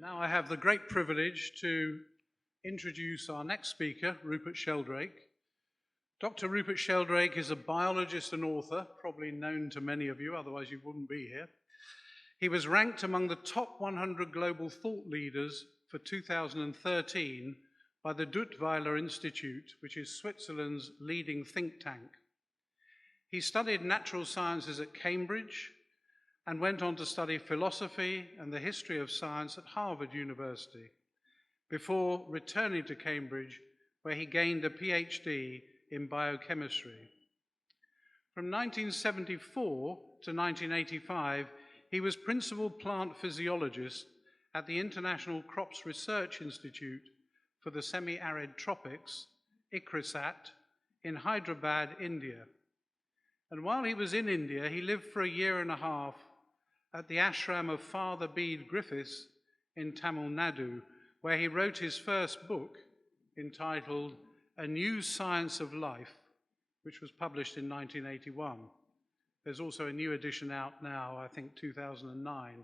Now I have the great privilege to introduce our next speaker, Rupert Sheldrake. Dr. Rupert Sheldrake is a biologist and author, probably known to many of you, otherwise you wouldn't be here. He was ranked among the top 100 global thought leaders for 2013 by the Duttweiler Institute, which is Switzerland's leading think tank. He studied natural sciences at Cambridge and went on to study philosophy and the history of science at Harvard University, before returning to Cambridge, where he gained a PhD in biochemistry. From 1974 to 1985, he was principal plant physiologist at the International Crops Research Institute for the Semi-Arid Tropics, ICRISAT, in Hyderabad, India. And while he was in India, he lived for a year and a half at the ashram of Father Bede Griffiths in Tamil Nadu, where he wrote his first book entitled A New Science of Life, which was published in 1981. There's also a new edition out now, I think 2009.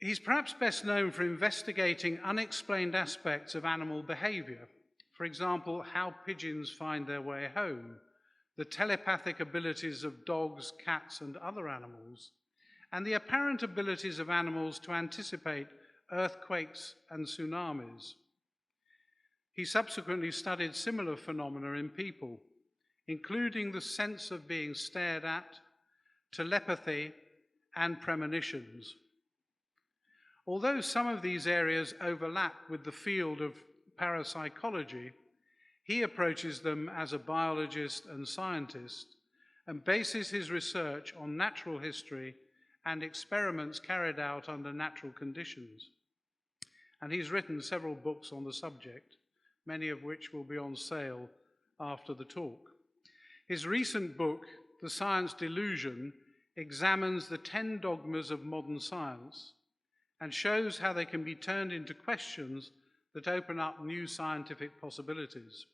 He's perhaps best known for investigating unexplained aspects of animal behavior. For example, how pigeons find their way home, the telepathic abilities of dogs, cats, and other animals, and the apparent abilities of animals to anticipate earthquakes and tsunamis. He subsequently studied similar phenomena in people, including the sense of being stared at, telepathy, and premonitions. Although some of these areas overlap with the field of parapsychology, he approaches them as a biologist and scientist and bases his research on natural history and experiments carried out under natural conditions. And he's written several books on the subject, many of which will be on sale after the talk. His recent book, The Science Delusion, examines the 10 dogmas of modern science and shows how they can be turned into questions that open up new scientific possibilities.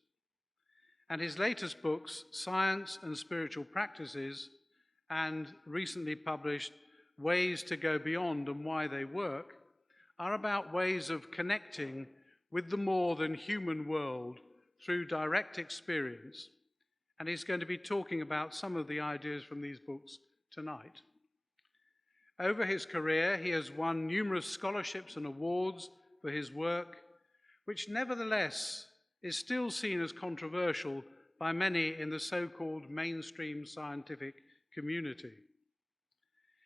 And his latest books, Science and Spiritual Practices, and recently published Ways to Go Beyond and Why They Work, are about ways of connecting with the more than human world through direct experience. And he's going to be talking about some of the ideas from these books tonight. Over his career, he has won numerous scholarships and awards for his work, which nevertheless is still seen as controversial by many in the so-called mainstream scientific community.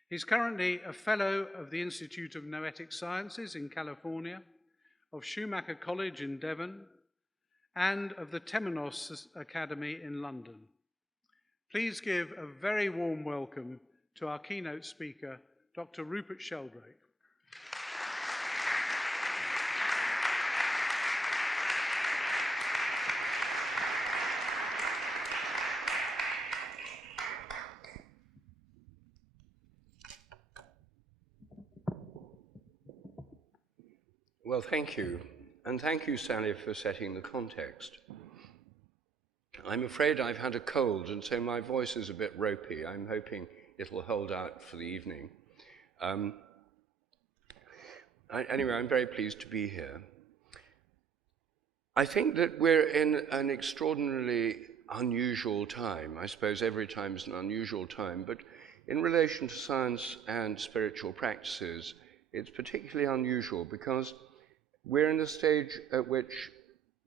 He's currently a fellow of the Institute of Noetic Sciences in California, of Schumacher College in Devon, and of the Temenos Academy in London. Please give a very warm welcome to our keynote speaker, Dr. Rupert Sheldrake. Well, thank you. And thank you, Sally, for setting the context. I'm afraid I've had a cold, and so my voice is a bit ropey. I'm hoping it'll hold out for the evening. Anyway, I'm very pleased to be here. I think that we're in an extraordinarily unusual time. I suppose every time is an unusual time, but in relation to science and spiritual practices, it's particularly unusual because we're in a stage at which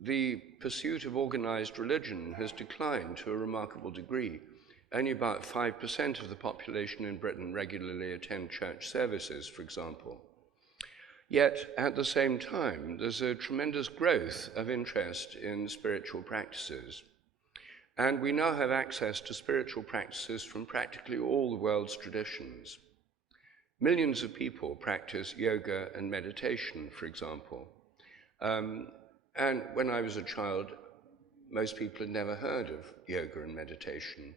the pursuit of organized religion has declined to a remarkable degree. Only about 5% of the population in Britain regularly attend church services, for example. Yet, at the same time, there's a tremendous growth of interest in spiritual practices. And we now have access to spiritual practices from practically all the world's traditions. Millions of people practice yoga and meditation, for example. And when I was a child, most people had never heard of yoga and meditation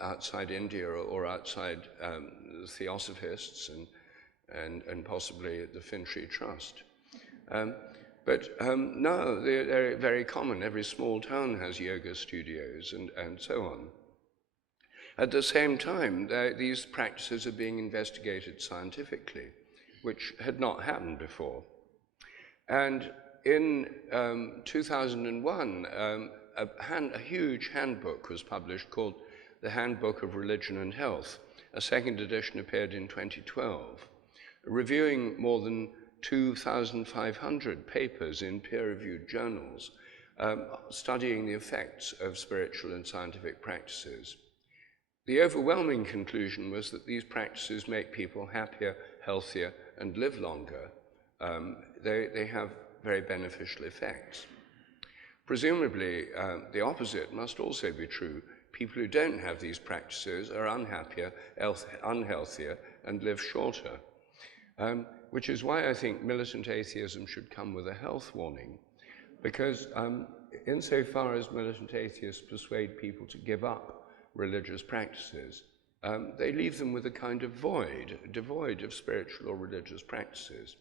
outside India or outside the Theosophists and possibly the Finchley Trust. But now they're very common. Every small town has yoga studios and so on. At the same time, these practices are being investigated scientifically. which had not happened before. And in 2001, a huge handbook was published called The Handbook of Religion and Health. A second edition appeared in 2012, reviewing more than 2,500 papers in peer-reviewed journals, studying the effects of spiritual and scientific practices. The overwhelming conclusion was that these practices make people happier, healthier, and live longer. They have very beneficial effects. Presumably, the opposite must also be true. People who don't have these practices are unhappier, unhealthier, and live shorter. Which is why I think militant atheism should come with a health warning, because insofar as militant atheists persuade people to give up religious practices, they leave them with a kind of void, devoid of spiritual or religious practices.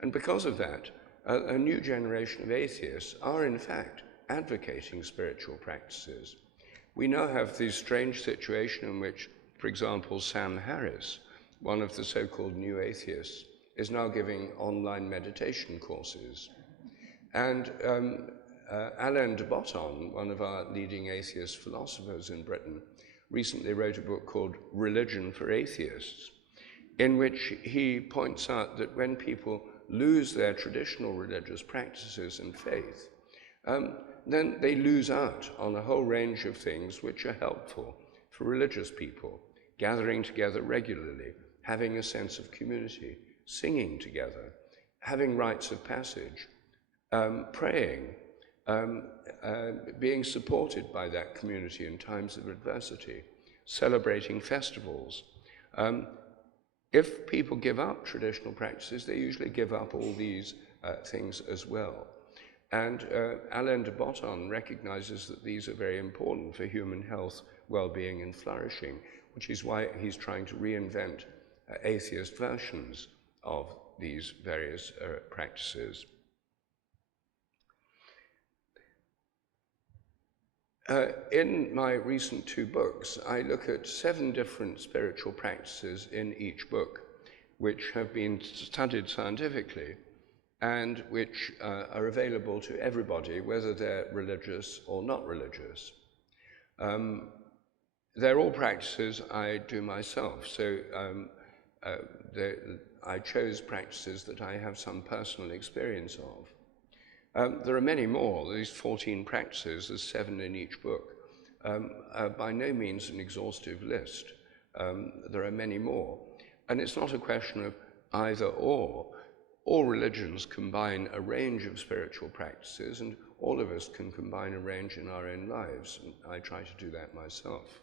And because of that, a new generation of atheists are in fact advocating spiritual practices. We now have this strange situation in which, for example, Sam Harris, one of the so-called new atheists, is now giving online meditation courses. And Alain de Botton, one of our leading atheist philosophers in Britain, recently wrote a book called Religion for Atheists, in which he points out that when people lose their traditional religious practices and faith, then they lose out on a whole range of things which are helpful for religious people, gathering together regularly, having a sense of community, singing together, having rites of passage, praying, being supported by that community in times of adversity, celebrating festivals. If people give up traditional practices, they usually give up all these things as well. And Alain de Botton recognizes that these are very important for human health, well-being, and flourishing, which is why he's trying to reinvent atheist versions of these various practices. In my recent 2 books, I look at 7 different spiritual practices in each book, which have been studied scientifically and which are available to everybody, whether they're religious or not religious. They're all practices I do myself, so I chose practices that I have some personal experience of. There are many more. These 14 practices, there's 7 in each book, are by no means an exhaustive list. There are many more. And it's not a question of either or. All religions combine a range of spiritual practices, and all of us can combine a range in our own lives, and I try to do that myself.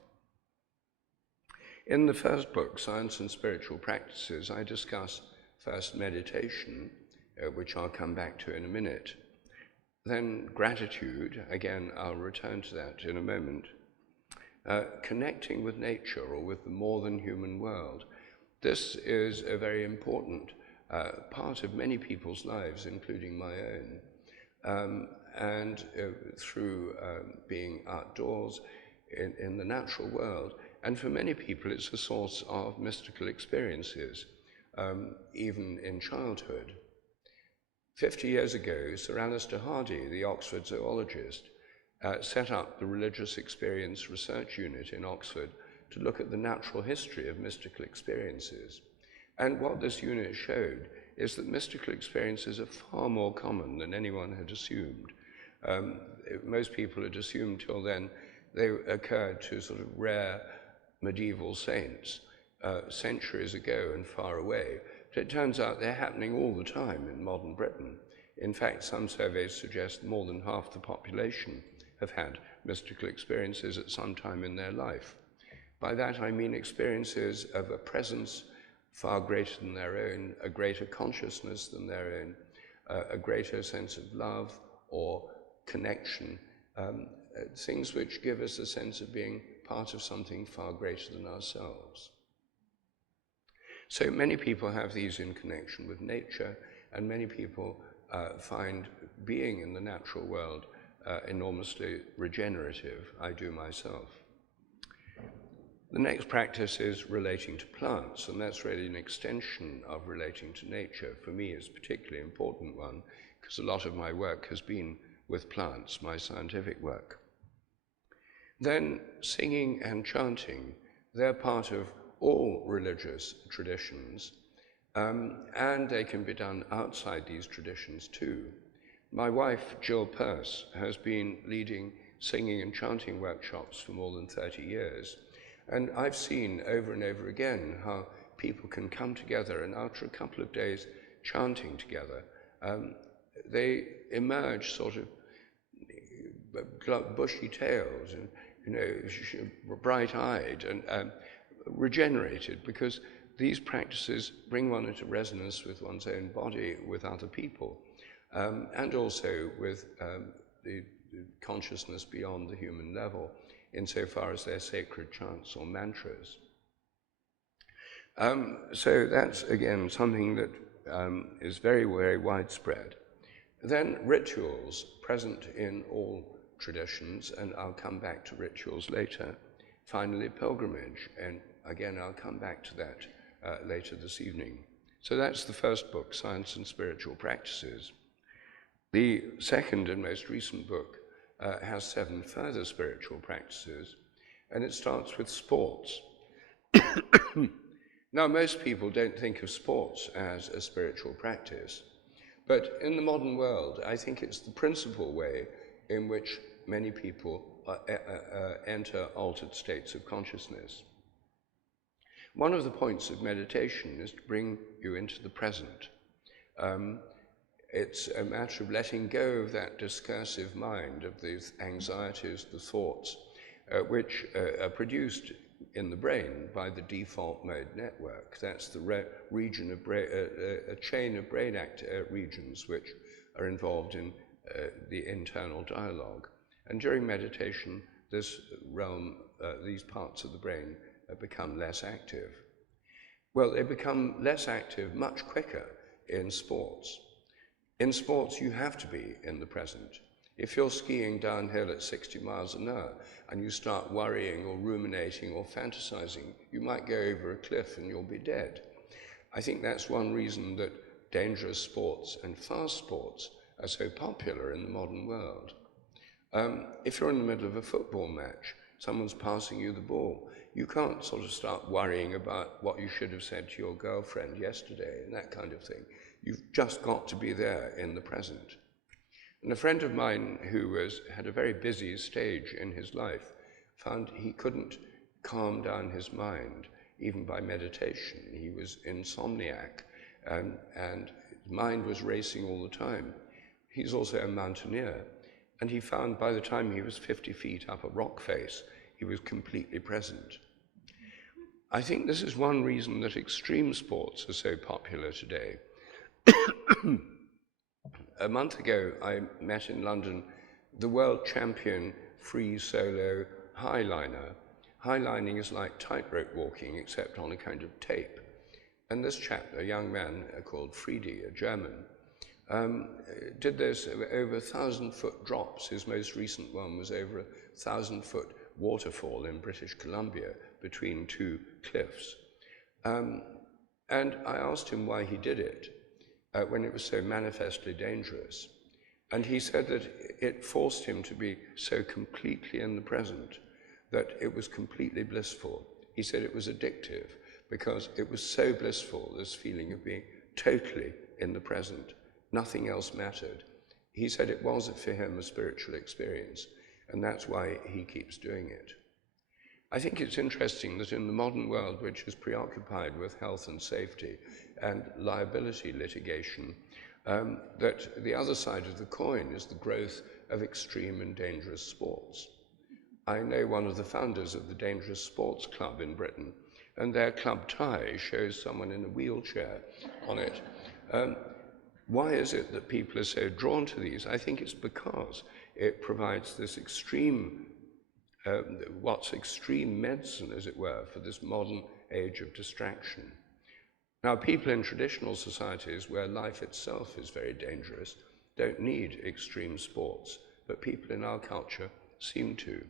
In the first book, Science and Spiritual Practices, I discuss first meditation, which I'll come back to in a minute, then gratitude, again, I'll return to that in a moment, connecting with nature or with the more than human world. This is a very important part of many people's lives, including my own, and through being outdoors in the natural world. And for many people, it's a source of mystical experiences, even in childhood. 50 years ago, Sir Alister Hardy, the Oxford zoologist, set up the Religious Experience Research Unit in Oxford to look at the natural history of mystical experiences. And what this unit showed is that mystical experiences are far more common than anyone had assumed. Most people had assumed till then they occurred to sort of rare medieval saints centuries ago and far away. But it turns out they're happening all the time in modern Britain. In fact, some surveys suggest more than half the population have had mystical experiences at some time in their life. By that I mean experiences of a presence far greater than their own, a greater consciousness than their own, a greater sense of love or connection, things which give us a sense of being part of something far greater than ourselves. So many people have these in connection with nature, and many people find being in the natural world enormously regenerative. I do myself. The next practice is relating to plants, and that's really an extension of relating to nature. For me, it's a particularly important one, because a lot of my work has been with plants, my scientific work. Then singing and chanting, they're part of all religious traditions, and they can be done outside these traditions too. My wife, Jill Peirce, has been leading singing and chanting workshops for more than 30 years. And I've seen over and over again how people can come together, and after a couple of days chanting together, they emerge sort of bushy tails and, bright-eyed and regenerated, because these practices bring one into resonance with one's own body, with other people, and also with the consciousness beyond the human level, insofar as they're sacred chants or mantras. So that's, again, something that is very, very widespread. Then rituals, present in all traditions, and I'll come back to rituals later. Finally, pilgrimage, and again, I'll come back to that later this evening. So that's the first book, Science and Spiritual Practices. The second and most recent book has 7 further spiritual practices, and it starts with sports. Now, most people don't think of sports as a spiritual practice, but in the modern world, I think it's the principal way in which many people enter altered states of consciousness. One of the points of meditation is to bring you into the present. It's a matter of letting go of that discursive mind, of these anxieties, the thoughts, which are produced in the brain by the default mode network. That's the region of a chain of brain regions which are involved in the internal dialogue. And during meditation, this realm, these parts of the brain become less active. Well, they become less active much quicker in sports. In sports, you have to be in the present. If you're skiing downhill at 60 miles an hour and you start worrying or ruminating or fantasizing, you might go over a cliff and you'll be dead. I think that's one reason that dangerous sports and fast sports are so popular in the modern world. If you're in the middle of a football match, someone's passing you the ball, you can't sort of start worrying about what you should have said to your girlfriend yesterday and that kind of thing. You've just got to be there in the present. And a friend of mine who had a very busy stage in his life found he couldn't calm down his mind, even by meditation. He was insomniac, and his mind was racing all the time. He's also a mountaineer, and he found by the time he was 50 feet up a rock face, he was completely present. I think this is one reason that extreme sports are so popular today. A month ago, I met in London the world champion free solo highliner. Highlining is like tightrope walking, except on a kind of tape. And this chap, a young man called Friedi, a German, did this over 1,000-foot drops. His most recent one was over a 1,000-foot waterfall in British Columbia between 2 cliffs. And I asked him why he did it when it was so manifestly dangerous. And he said that it forced him to be so completely in the present that it was completely blissful. He said it was addictive because it was so blissful, this feeling of being totally in the present. Nothing else mattered. He said it was for him a spiritual experience, and that's why he keeps doing it. I think it's interesting that in the modern world, which is preoccupied with health and safety and liability litigation, that the other side of the coin is the growth of extreme and dangerous sports. I know one of the founders of the Dangerous Sports Club in Britain, and their club tie shows someone in a wheelchair on it. Why is it that people are so drawn to these? I think it's because it provides this extreme, what's extreme medicine, as it were, for this modern age of distraction. Now, people in traditional societies where life itself is very dangerous don't need extreme sports, but people in our culture seem to.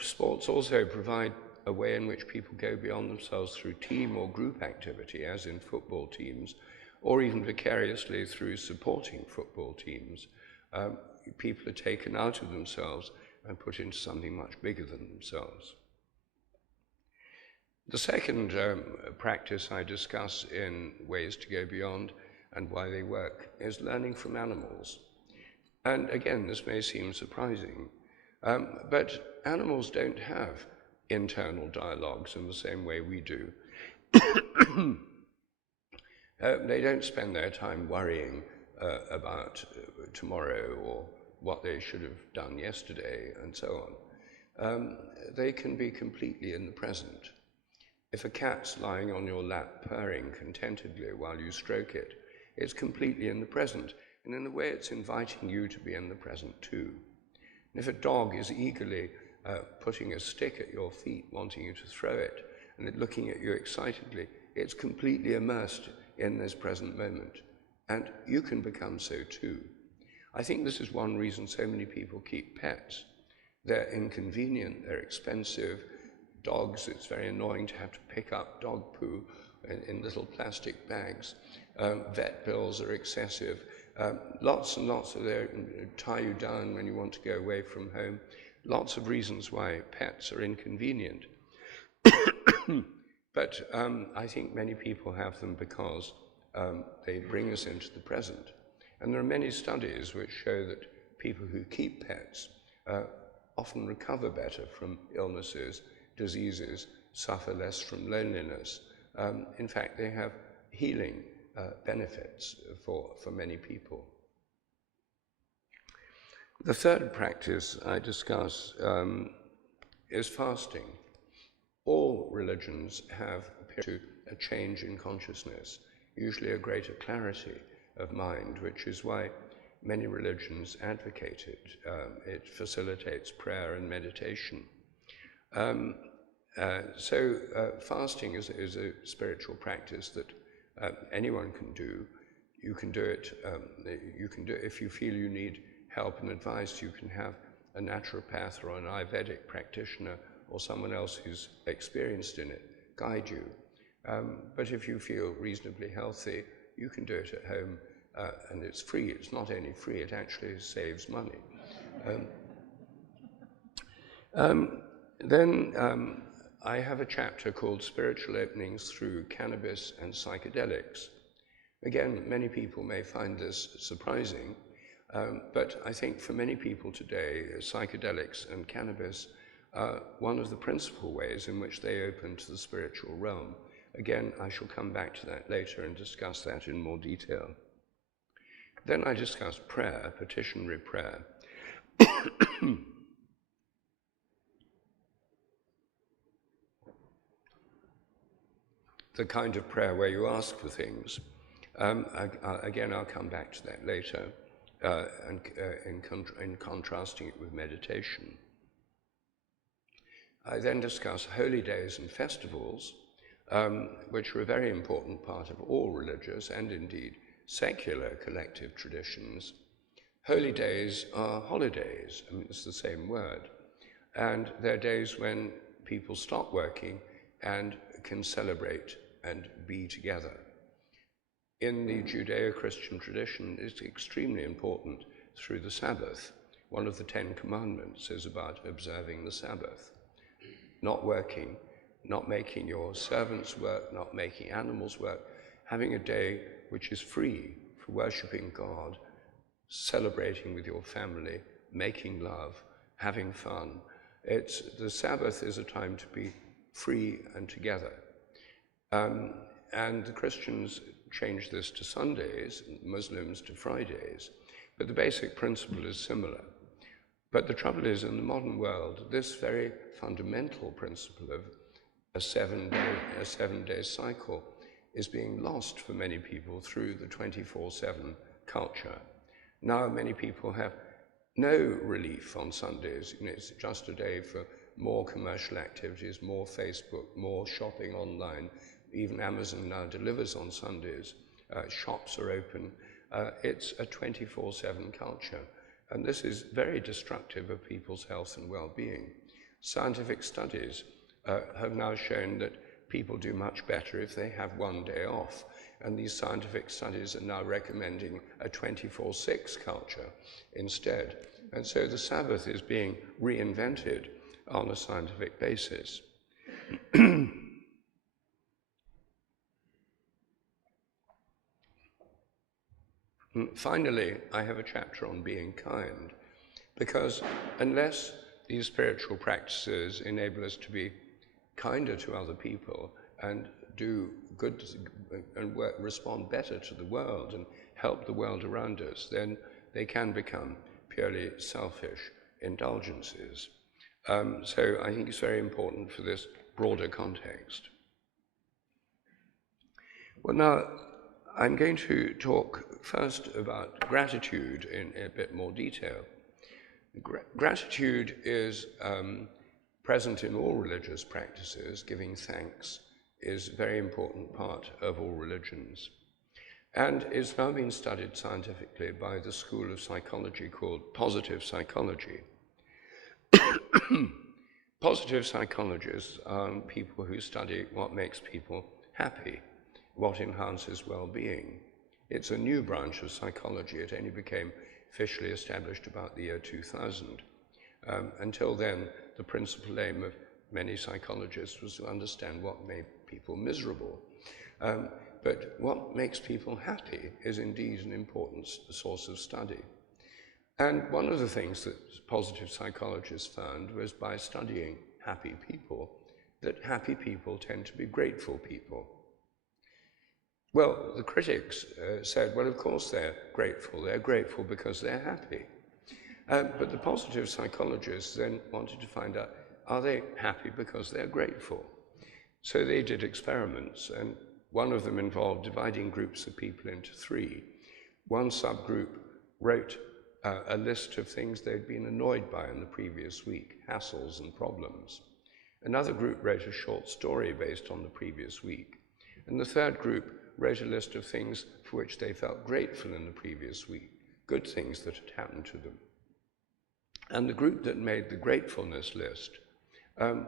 Sports also provide a way in which people go beyond themselves through team or group activity, as in football teams, or even vicariously through supporting football teams. People are taken out of themselves and put into something much bigger than themselves. The second practice I discuss in ways to go beyond and why they work is learning from animals. And again, this may seem surprising, but animals don't have internal dialogues in the same way we do. They don't spend their time worrying about tomorrow or what they should have done yesterday and so on. They can be completely in the present. If a cat's lying on your lap purring contentedly while you stroke it, it's completely in the present, and in a way it's inviting you to be in the present too. And if a dog is eagerly putting a stick at your feet, wanting you to throw it, and it looking at you excitedly, it's completely immersed in this present moment. And you can become so too. I think this is one reason so many people keep pets. They're inconvenient, they're expensive. Dogs, it's very annoying to have to pick up dog poo in little plastic bags. Vet bills are excessive. Lots and lots of they tie you down when you want to go away from home. Lots of reasons why pets are inconvenient. But I think many people have them because they bring us into the present. And there are many studies which show that people who keep pets often recover better from illnesses, diseases, suffer less from loneliness. In fact, they have healing benefits for many people. The third practice I discuss is fasting. All religions have to a change in consciousness, usually a greater clarity of mind, which is why many religions advocate it. It facilitates prayer and meditation. So fasting is a spiritual practice that anyone can do. You can do it. If you feel you need help and advice, you can have a naturopath or an Ayurvedic practitioner or someone else who's experienced in it guide you. But if you feel reasonably healthy, you can do it at home, and it's free. It's not only free, it actually saves money. Then I have a chapter called Spiritual Openings Through Cannabis and Psychedelics. Again, many people may find this surprising, but I think for many people today, psychedelics and cannabis are one of the principal ways in which they open to the spiritual realm. Again, I shall come back to that later and discuss that in more detail. Then I discuss prayer, petitionary prayer. The kind of prayer where you ask for things. Again, I'll come back to that later, in contrasting it with meditation. I then discuss holy days and festivals, which are a very important part of all religious and indeed secular collective traditions. Holy days are holidays. I mean, it's the same word. And they're days when people stop working and can celebrate and be together. In the Judeo-Christian tradition, it's extremely important through the Sabbath. One of the 10 Commandments is about observing the Sabbath. Not working, not making your servants work, not making animals work, having a day which is free for worshipping God, celebrating with your family, making love, having fun. The Sabbath is a time to be free and together. And the Christians changed this to Sundays, Muslims to Fridays, but the basic principle is similar. But the trouble is, in the modern world, this very fundamental principle of a seven-day cycle is being lost for many people through the 24/7 culture. Now many people have no relief on Sundays. It's just a day for more commercial activities, more Facebook, more shopping online. Even Amazon now delivers on Sundays. Shops are open. It's a 24/7 culture. And this is very destructive of people's health and well-being. Scientific studies have now shown that people do much better if they have one day off. And these scientific studies are now recommending a 24/6 culture instead. And so the Sabbath is being reinvented on a scientific basis. Finally, I have a chapter on being kind, because unless these spiritual practices enable us to be kinder to other people and do good and respond better to the world and help the world around us, then they can become purely selfish indulgences. So I think it's very important for this broader context. Well, now I'm going to talk first about gratitude in a bit more detail. Gratitude is present in all religious practices. Giving thanks is a very important part of all religions. And it's now been studied scientifically by the school of psychology called positive psychology. Positive psychologists are people who study what makes people happy, what enhances well-being. It's a new branch of psychology. It only became officially established about the year 2000. Until then, the principal aim of many psychologists was to understand what made people miserable. But what makes people happy is indeed an important source of study. And one of the things that positive psychologists found was by studying happy people, that happy people tend to be grateful people. Well, the critics said, well, of course they're grateful. They're grateful because they're happy. But the positive psychologists then wanted to find out, are they happy because they're grateful? So they did experiments, and one of them involved dividing groups of people into three. One subgroup wrote a list of things they'd been annoyed by in the previous week, hassles and problems. Another group wrote a short story based on the previous week. And the third group wrote a list of things for which they felt grateful in the previous week, good things that had happened to them. And the group that made the gratefulness list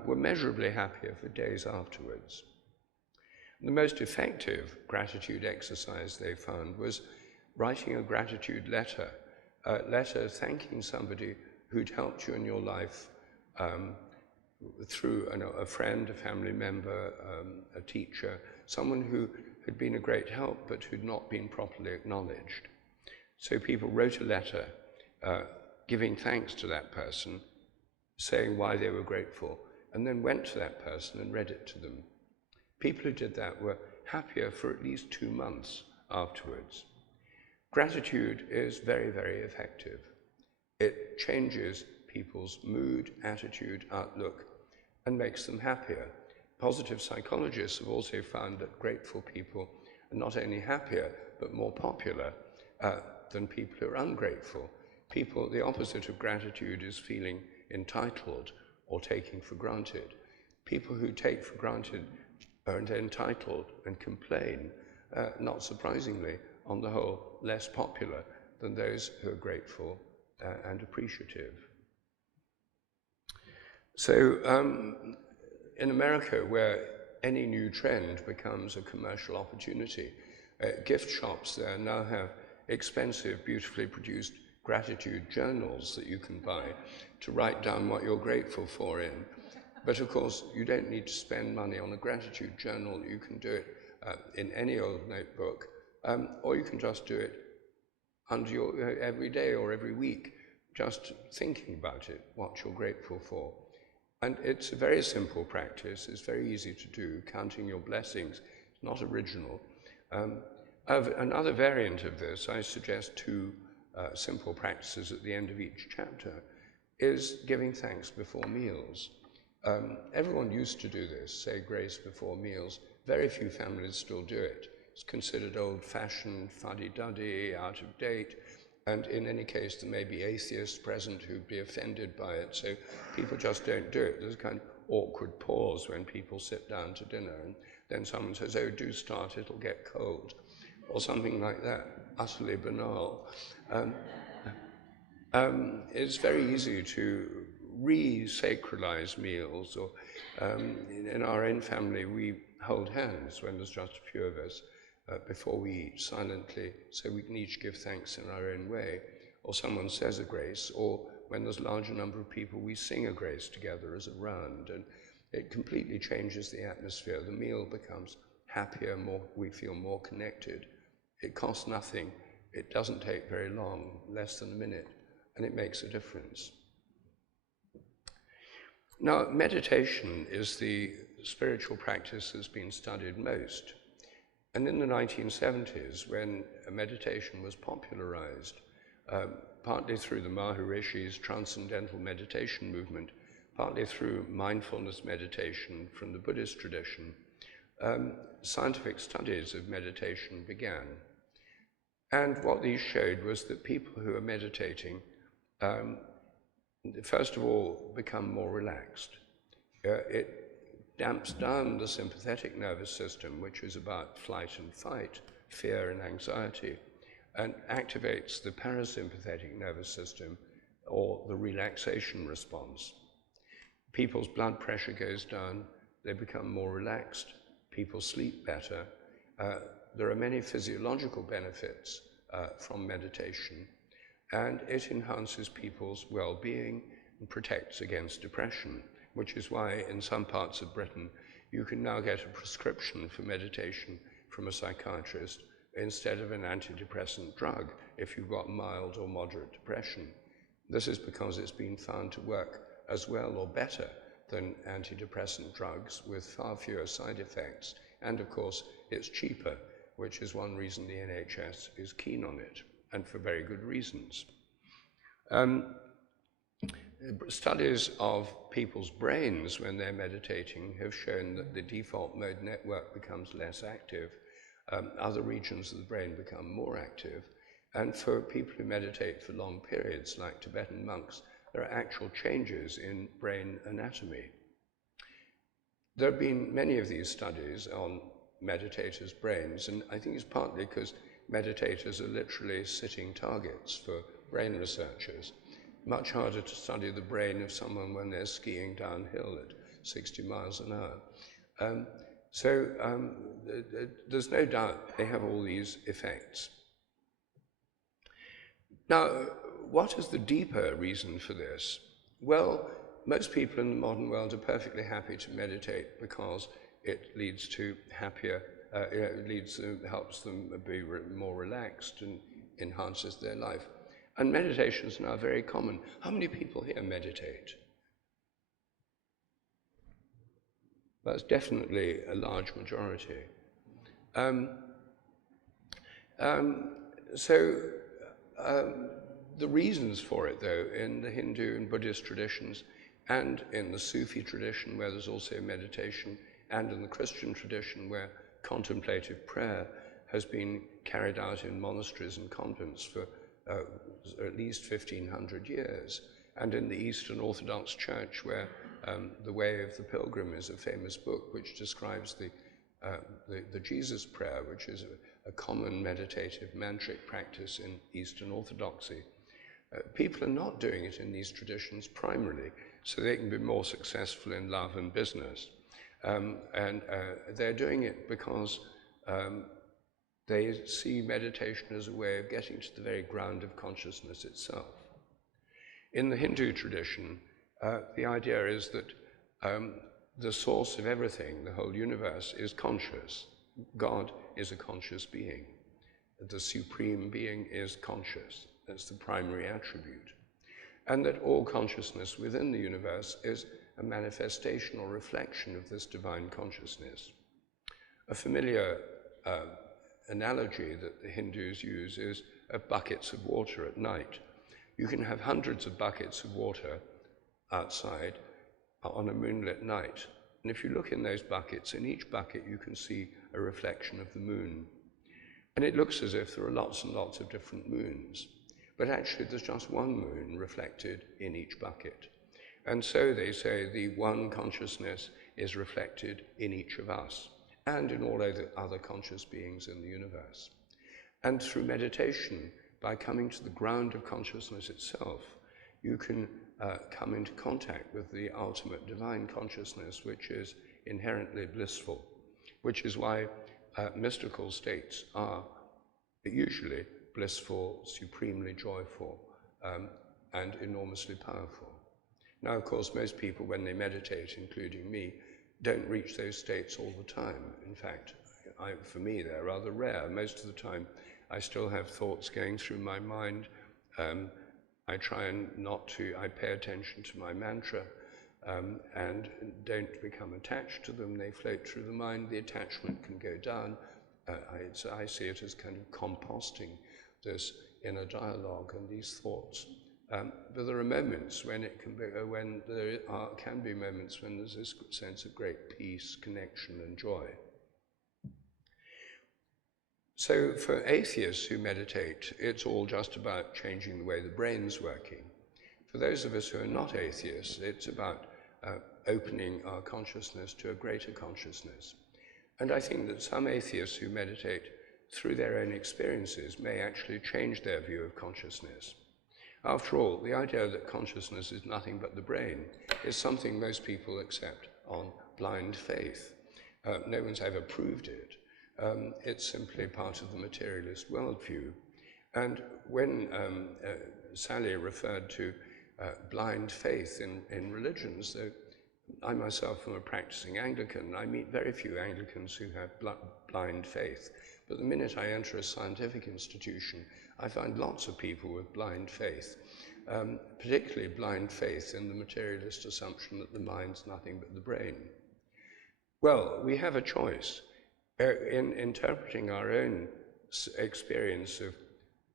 were measurably happier for days afterwards. The most effective gratitude exercise they found was writing a gratitude letter, a letter thanking somebody who'd helped you in your life through a friend, a family member, a teacher, someone who had been a great help but who'd not been properly acknowledged. So people wrote a letter giving thanks to that person, saying why they were grateful, and then went to that person and read it to them. People who did that were happier for at least 2 months afterwards. Gratitude is very, very effective. It changes people's mood, attitude, outlook, and makes them happier. Positive psychologists have also found that grateful people are not only happier, but more popular than people who are ungrateful. People, the opposite of gratitude is feeling entitled or taking for granted. People who take for granted are entitled and complain, not surprisingly, on the whole, less popular than those who are grateful and appreciative. So in America, where any new trend becomes a commercial opportunity, gift shops there now have expensive, beautifully produced gratitude journals that you can buy to write down what you're grateful for in. But of course, you don't need to spend money on a gratitude journal. You can do it in any old notebook, or you can just do it under your, every day or every week, just thinking about it, what you're grateful for. And it's a very simple practice. It's very easy to do. Counting your blessings, it's not original. Another variant of this, I suggest 2 simple practices at the end of each chapter, is giving thanks before meals. Everyone used to do this, say grace before meals. Very few families still do it. It's considered old-fashioned, fuddy-duddy, out of date, and in any case there may be atheists present who'd be offended by it, so people just don't do it. There's a kind of awkward pause when people sit down to dinner, and then someone says, oh, do start, it'll get cold, or something like that, utterly banal. It's very easy to re-sacralize meals, or in our own family we hold hands when there's just a few of us before we eat silently, so we can each give thanks in our own way, or someone says a grace, or when there's a larger number of people we sing a grace together as a round, and it completely changes the atmosphere. The meal becomes happier, we feel more connected. It costs nothing, it doesn't take very long, less than a minute, and it makes a difference. Now, meditation is the spiritual practice that's been studied most. And in the 1970s, when meditation was popularized, partly through the Maharishi's transcendental meditation movement, partly through mindfulness meditation from the Buddhist tradition, scientific studies of meditation began. And what these showed was that people who are meditating, first of all, become more relaxed. It damps down the sympathetic nervous system, which is about flight and fight, fear and anxiety, and activates the parasympathetic nervous system, or the relaxation response. People's blood pressure goes down, they become more relaxed, people sleep better. There are many physiological benefits from meditation, and it enhances people's well-being and protects against depression, which is why in some parts of Britain you can now get a prescription for meditation from a psychiatrist instead of an antidepressant drug if you've got mild or moderate depression. This is because it's been found to work as well or better than antidepressant drugs with far fewer side effects, and of course it's cheaper, which is one reason the NHS is keen on it, and for very good reasons. Studies of people's brains when they're meditating have shown that the default mode network becomes less active, other regions of the brain become more active, and for people who meditate for long periods, like Tibetan monks, there are actual changes in brain anatomy. There have been many of these studies on meditators' brains, and I think it's partly because meditators are literally sitting targets for brain researchers. Much harder to study the brain of someone when they're skiing downhill at 60 miles an hour. There's no doubt they have all these effects. Now, what is the deeper reason for this? Well, most people in the modern world are perfectly happy to meditate because it leads to happier, helps them be more relaxed and enhances their life. And meditation is now very common. How many people here meditate? That's definitely a large majority. The reasons for it, though, in the Hindu and Buddhist traditions, and in the Sufi tradition, where there's also meditation, and in the Christian tradition, where contemplative prayer has been carried out in monasteries and convents for at least 1,500 years, and in the Eastern Orthodox Church, where The Way of the Pilgrim is a famous book which describes the Jesus prayer, which is a common meditative mantric practice in Eastern Orthodoxy. People are not doing it in these traditions primarily so they can be more successful in love and business. They're doing it because they see meditation as a way of getting to the very ground of consciousness itself. In the Hindu tradition, the idea is that the source of everything, the whole universe, is conscious. God is a conscious being. The supreme being is conscious. That's the primary attribute. And that all consciousness within the universe is a manifestation or reflection of this divine consciousness. A familiar analogy that the Hindus use is of buckets of water at night. You can have hundreds of buckets of water outside on a moonlit night. And if you look in those buckets, in each bucket you can see a reflection of the moon. And it looks as if there are lots and lots of different moons. But actually there's just one moon reflected in each bucket. And so they say the one consciousness is reflected in each of us and in all the other conscious beings in the universe. And through meditation, by coming to the ground of consciousness itself, you can come into contact with the ultimate divine consciousness, which is inherently blissful, which is why mystical states are usually blissful, supremely joyful, and enormously powerful. Now, of course, most people, when they meditate, including me, don't reach those states all the time. In fact, for me, they're rather rare. Most of the time, I still have thoughts going through my mind. I try and I pay attention to my mantra and don't become attached to them. They float through the mind. The attachment can go down. I see it as kind of composting this inner dialogue and these thoughts. But there are moments when there can be moments when there's this sense of great peace, connection, and joy. So for atheists who meditate, it's all just about changing the way the brain's working. For those of us who are not atheists, it's about opening our consciousness to a greater consciousness. And I think that some atheists who meditate through their own experiences may actually change their view of consciousness. After all, the idea that consciousness is nothing but the brain is something most people accept on blind faith. No one's ever proved it. It's simply part of the materialist worldview. And when Sally referred to blind faith in religions, I myself am a practicing Anglican. I meet very few Anglicans who have blind faith. But the minute I enter a scientific institution, I find lots of people with blind faith, particularly blind faith in the materialist assumption that the mind's nothing but the brain. Well, we have a choice. In interpreting our own experience of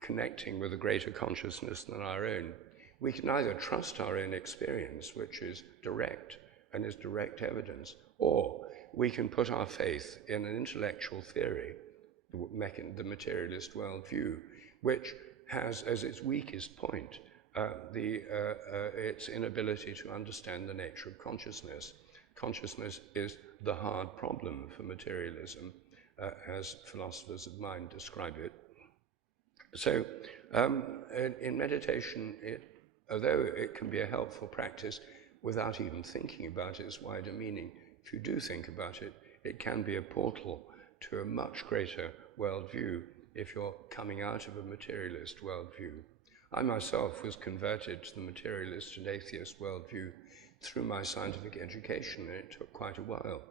connecting with a greater consciousness than our own, we can either trust our own experience, which is direct and is direct evidence, or we can put our faith in an intellectual theory, the materialist worldview, which has as its weakest point its inability to understand the nature of consciousness. Consciousness is the hard problem for materialism, as philosophers of mind describe it. So in meditation, although it can be a helpful practice without even thinking about its wider meaning, if you do think about it, it can be a portal to a much greater worldview if you're coming out of a materialist worldview. I myself was converted to the materialist and atheist worldview through my scientific education, and it took quite a while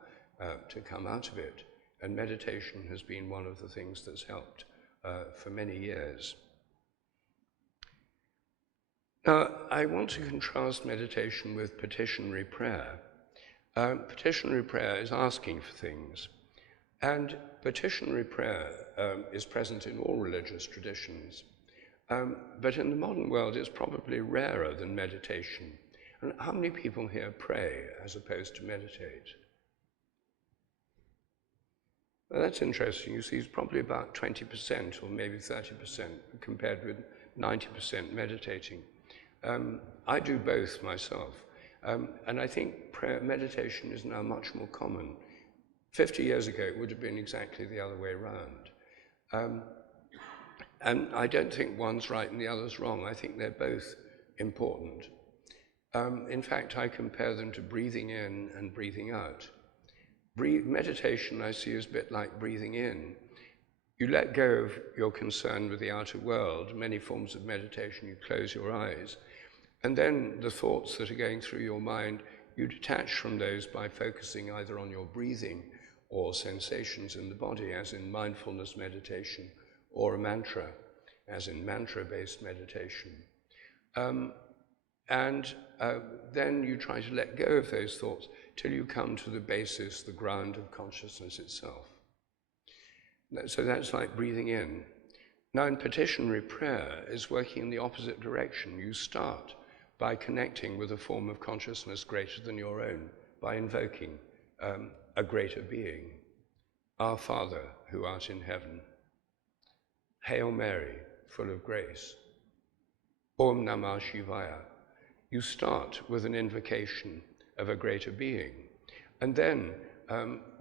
to come out of it. And meditation has been one of the things that's helped for many years. Now, I want to contrast meditation with petitionary prayer. Petitionary prayer is asking for things, and petitionary prayer is present in all religious traditions. But in the modern world, it's probably rarer than meditation. And how many people here pray as opposed to meditate? Well, that's interesting. You see, it's probably about 20% or maybe 30% compared with 90% meditating. I do both myself. And I think meditation is now much more common. 50 years ago, it would have been exactly the other way around. And I don't think one's right and the other's wrong. I think they're both important. In fact, I compare them to breathing in and breathing out. Meditation, I see, is a bit like breathing in. You let go of your concern with the outer world. Many forms of meditation, you close your eyes. And then the thoughts that are going through your mind, you detach from those by focusing either on your breathing or sensations in the body, as in mindfulness meditation, or a mantra, as in mantra-based meditation. Then you try to let go of those thoughts till you come to the basis, the ground of consciousness itself. So that's like breathing in. Now in petitionary prayer, it's working in the opposite direction. You start by connecting with a form of consciousness greater than your own, by invoking a greater being. Our Father, who art in heaven. Hail Mary, full of grace. Om Namah Shivaya. You start with an invocation of a greater being, and then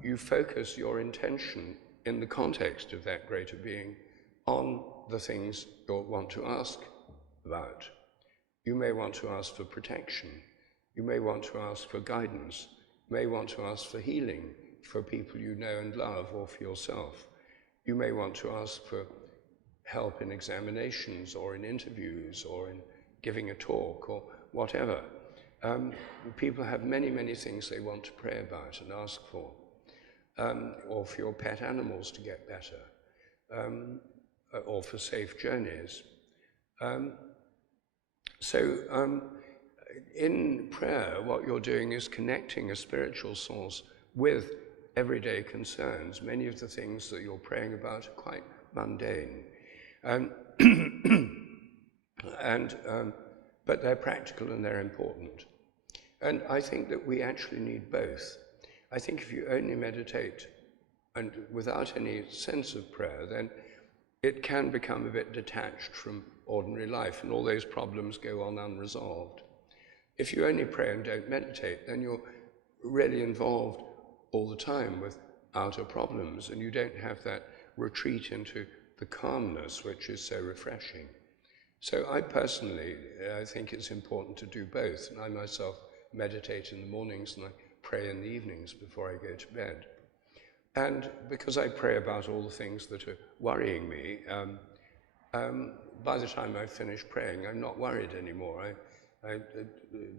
you focus your intention in the context of that greater being on the things you want to ask about. You may want to ask for protection. You may want to ask for guidance. You may want to ask for healing for people you know and love, or for yourself. You may want to ask for help in examinations or in interviews or in giving a talk or whatever. People have many, many things they want to pray about and ask for, or for your pet animals to get better, or for safe journeys. In prayer, what you're doing is connecting a spiritual source with everyday concerns. Many of the things that you're praying about are quite mundane. But they're practical and they're important. And I think that we actually need both. I think if you only meditate and without any sense of prayer, then it can become a bit detached from ordinary life, and all those problems go on unresolved. If you only pray and don't meditate, then you're really involved all the time with outer problems, and you don't have that retreat into the calmness which is so refreshing. So I personally, I think it's important to do both, and I myself meditate in the mornings and I pray in the evenings before I go to bed. And because I pray about all the things that are worrying me, by the time I finish praying, I'm not worried anymore. I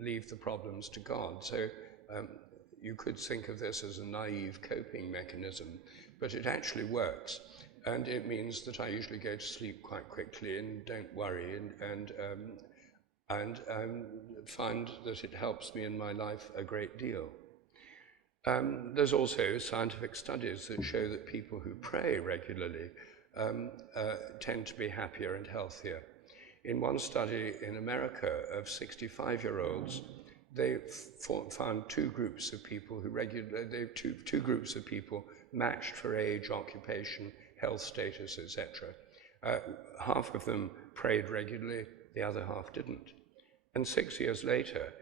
leave the problems to God. So you could think of this as a naive coping mechanism, but it actually works. And it means that I usually go to sleep quite quickly and don't worry, and find that it helps me in my life a great deal. There's also scientific studies that show that people who pray regularly tend to be happier and healthier. In one study in America of 65-year-olds, they found two groups of people who two groups of people matched for age, occupation, health status, etc. Half of them prayed regularly, the other half didn't. And 6 years later,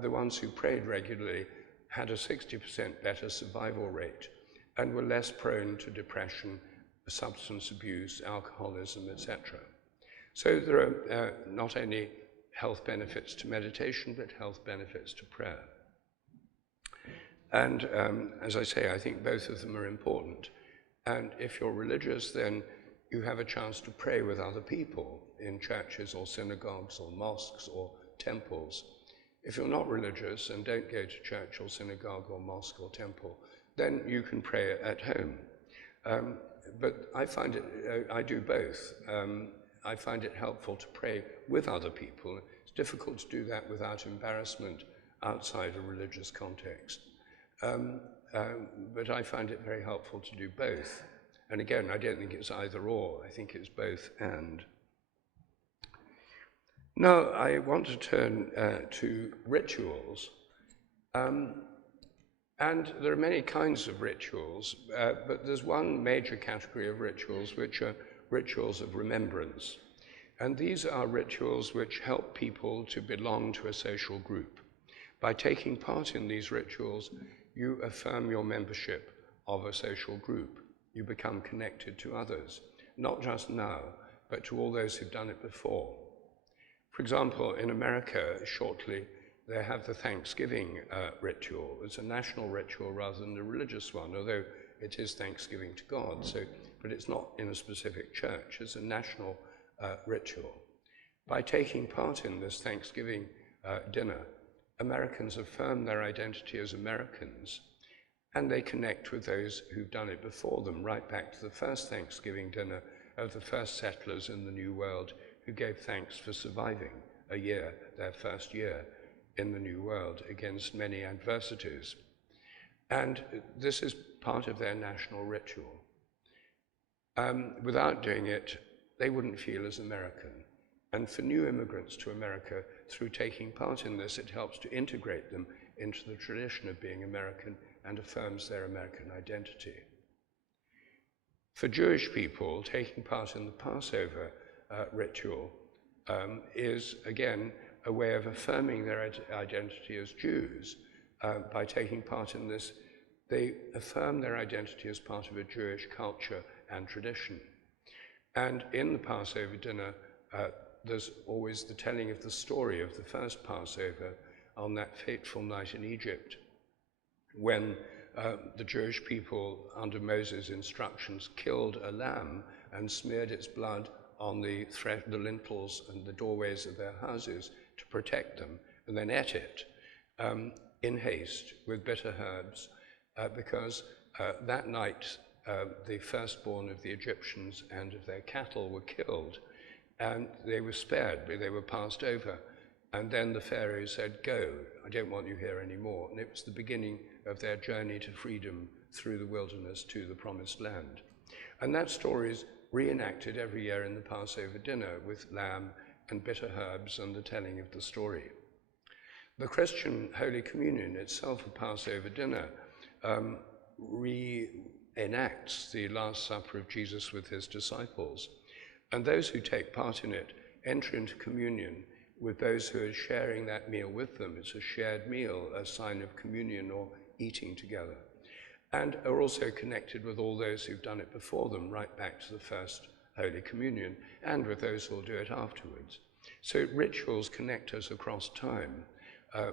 the ones who prayed regularly had a 60% better survival rate and were less prone to depression, substance abuse, alcoholism, etc. So there are not only health benefits to meditation, but health benefits to prayer. And as I say, I think both of them are important. And if you're religious, then you have a chance to pray with other people in churches or synagogues or mosques or temples. If you're not religious and don't go to church or synagogue or mosque or temple, then you can pray at home. But I find it, I do both. I find it helpful to pray with other people. It's difficult to do that without embarrassment outside a religious context. But I find it very helpful to do both. And again, I don't think it's either or, I think it's both and. Now, I want to turn to rituals. And there are many kinds of rituals, but there's one major category of rituals which are rituals of remembrance. And these are rituals which help people to belong to a social group. By taking part in these rituals, you affirm your membership of a social group. You become connected to others, not just now, but to all those who've done it before. For example, in America, shortly, they have the Thanksgiving ritual. It's a national ritual rather than a religious one, although it is Thanksgiving to God, but it's not in a specific church. It's a national ritual. By taking part in this Thanksgiving dinner, Americans affirm their identity as Americans, and they connect with those who've done it before them, right back to the first Thanksgiving dinner of the first settlers in the New World who gave thanks for surviving a year, their first year in the New World, against many adversities. And this is part of their national ritual. Without doing it, they wouldn't feel as American. And for new immigrants to America, through taking part in this, it helps to integrate them into the tradition of being American and affirms their American identity. For Jewish people, taking part in the Passover ritual is, again, a way of affirming their identity as Jews. By taking part in this, they affirm their identity as part of a Jewish culture and tradition. And in the Passover dinner, there's always the telling of the story of the first Passover on that fateful night in Egypt, when the Jewish people, under Moses' instructions, killed a lamb and smeared its blood on the lintels and the doorways of their houses to protect them, and then ate it in haste with bitter herbs, because that night the firstborn of the Egyptians and of their cattle were killed, and they were spared, but they were passed over. And then the Pharaoh said, "Go, I don't want you here anymore." And it was the beginning of their journey to freedom through the wilderness to the Promised Land. And that story is reenacted every year in the Passover dinner with lamb and bitter herbs and the telling of the story. The Christian Holy Communion itself, a Passover dinner, reenacts the Last Supper of Jesus with his disciples. And those who take part in it enter into communion with those who are sharing that meal with them. It's a shared meal, a sign of communion or eating together, and are also connected with all those who've done it before them, right back to the first Holy Communion, and with those who'll do it afterwards. So rituals connect us across time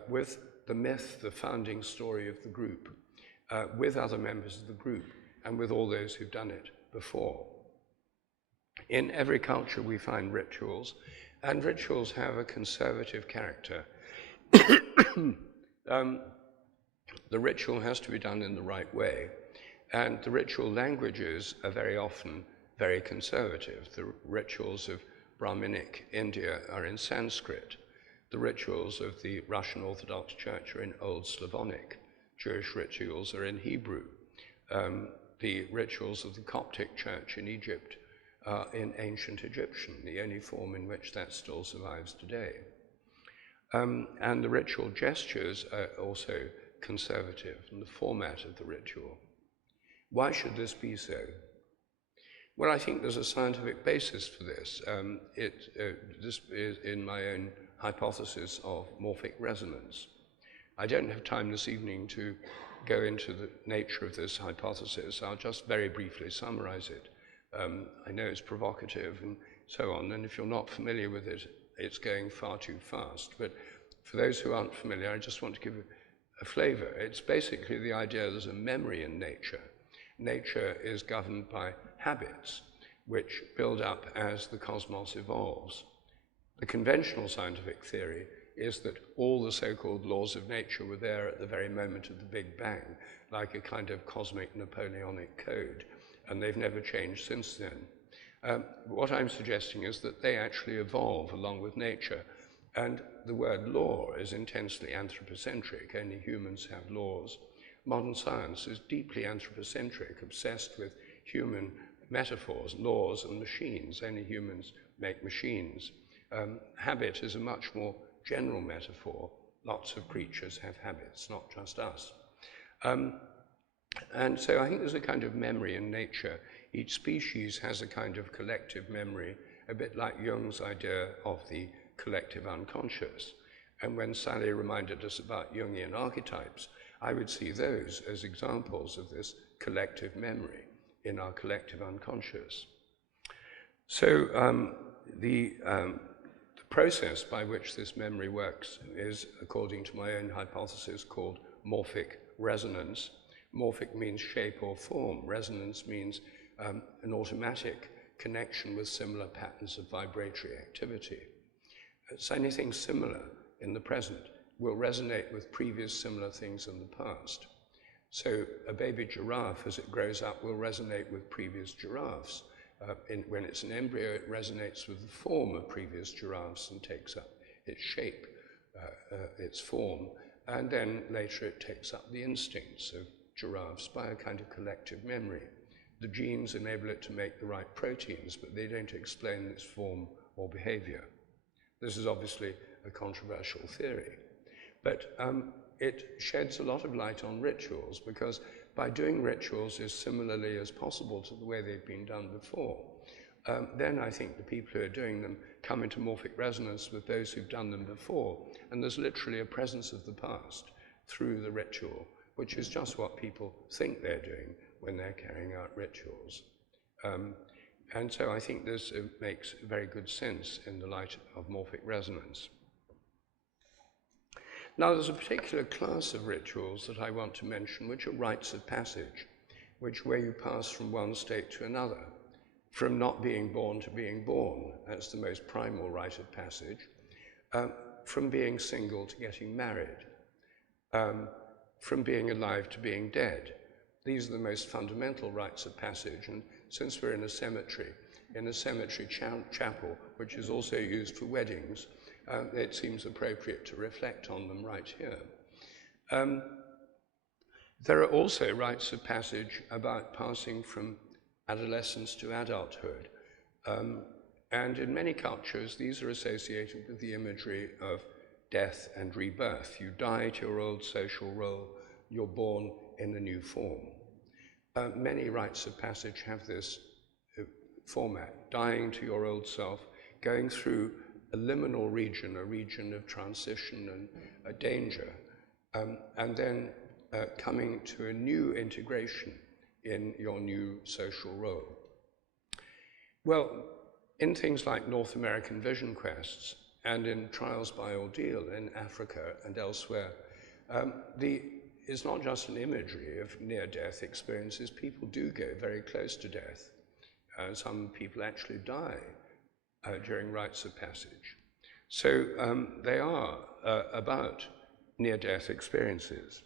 with the myth, the founding story of the group, with other members of the group, and with all those who've done it before. In every culture we find rituals, and rituals have a conservative character. The ritual has to be done in the right way, and the ritual languages are very often very conservative. The rituals of Brahminic India are in Sanskrit. The rituals of the Russian Orthodox Church are in Old Slavonic. Jewish rituals are in Hebrew. The rituals of the Coptic Church in Egypt are in ancient Egyptian, the only form in which that still survives today. And the ritual gestures are also conservative in the format of the ritual. Why should this be so? Well, I think there's a scientific basis for this. This is in my own hypothesis of morphic resonance. I don't have time this evening to go into the nature of this hypothesis. I'll just very briefly summarize it. I know it's provocative and so on, and if you're not familiar with it, it's going far too fast. But for those who aren't familiar, I just want to give a flavor. It's basically the idea there's a memory in nature. Nature is governed by habits, which build up as the cosmos evolves. The conventional scientific theory is that all the so-called laws of nature were there at the very moment of the Big Bang, like a kind of cosmic Napoleonic code, and they've never changed since then. What I'm suggesting is that they actually evolve along with nature, and the word law is intensely anthropocentric. Only humans have laws. Modern science is deeply anthropocentric, obsessed with human metaphors, laws, and machines. Only humans make machines. Habit is a much more general metaphor. Lots of creatures have habits, not just us. And so I think there's a kind of memory in nature. Each species has a kind of collective memory, a bit like Jung's idea of the collective unconscious. And when Sally reminded us about Jungian archetypes, I would see those as examples of this collective memory in our collective unconscious. So the process by which this memory works is, according to my own hypothesis, called morphic resonance. Morphic means shape or form. Resonance means an automatic connection with similar patterns of vibratory activity. So anything similar in the present will resonate with previous similar things in the past. So a baby giraffe, as it grows up, will resonate with previous giraffes. When it's an embryo, it resonates with the form of previous giraffes and takes up its shape, its form, and then later it takes up the instincts of giraffes by a kind of collective memory. The genes enable it to make the right proteins, but they don't explain its form or behavior. This is obviously a controversial theory, but it sheds a lot of light on rituals, because by doing rituals as similarly as possible to the way they've been done before, then I think the people who are doing them come into morphic resonance with those who've done them before, and there's literally a presence of the past through the ritual, which is just what people think they're doing when they're carrying out rituals. And so I think this makes very good sense in the light of morphic resonance. Now, there's a particular class of rituals that I want to mention, which are rites of passage, where you pass from one state to another, from not being born to being born. That's the most primal rite of passage. From being single to getting married, from being alive to being dead. These are the most fundamental rites of passage, and since we're in a cemetery chapel, which is also used for weddings, it seems appropriate to reflect on them right here. There are also rites of passage about passing from adolescence to adulthood. And in many cultures, these are associated with the imagery of death and rebirth. You die to your old social role, you're born in a new form. Many rites of passage have this format, dying to your old self, going through a liminal region, a region of transition and a danger, and then coming to a new integration in your new social role. Well, in things like North American vision quests and in trials by ordeal in Africa and elsewhere, it's not just an imagery of near-death experiences. People do go very close to death. Some people actually die during rites of passage. So they are about near-death experiences.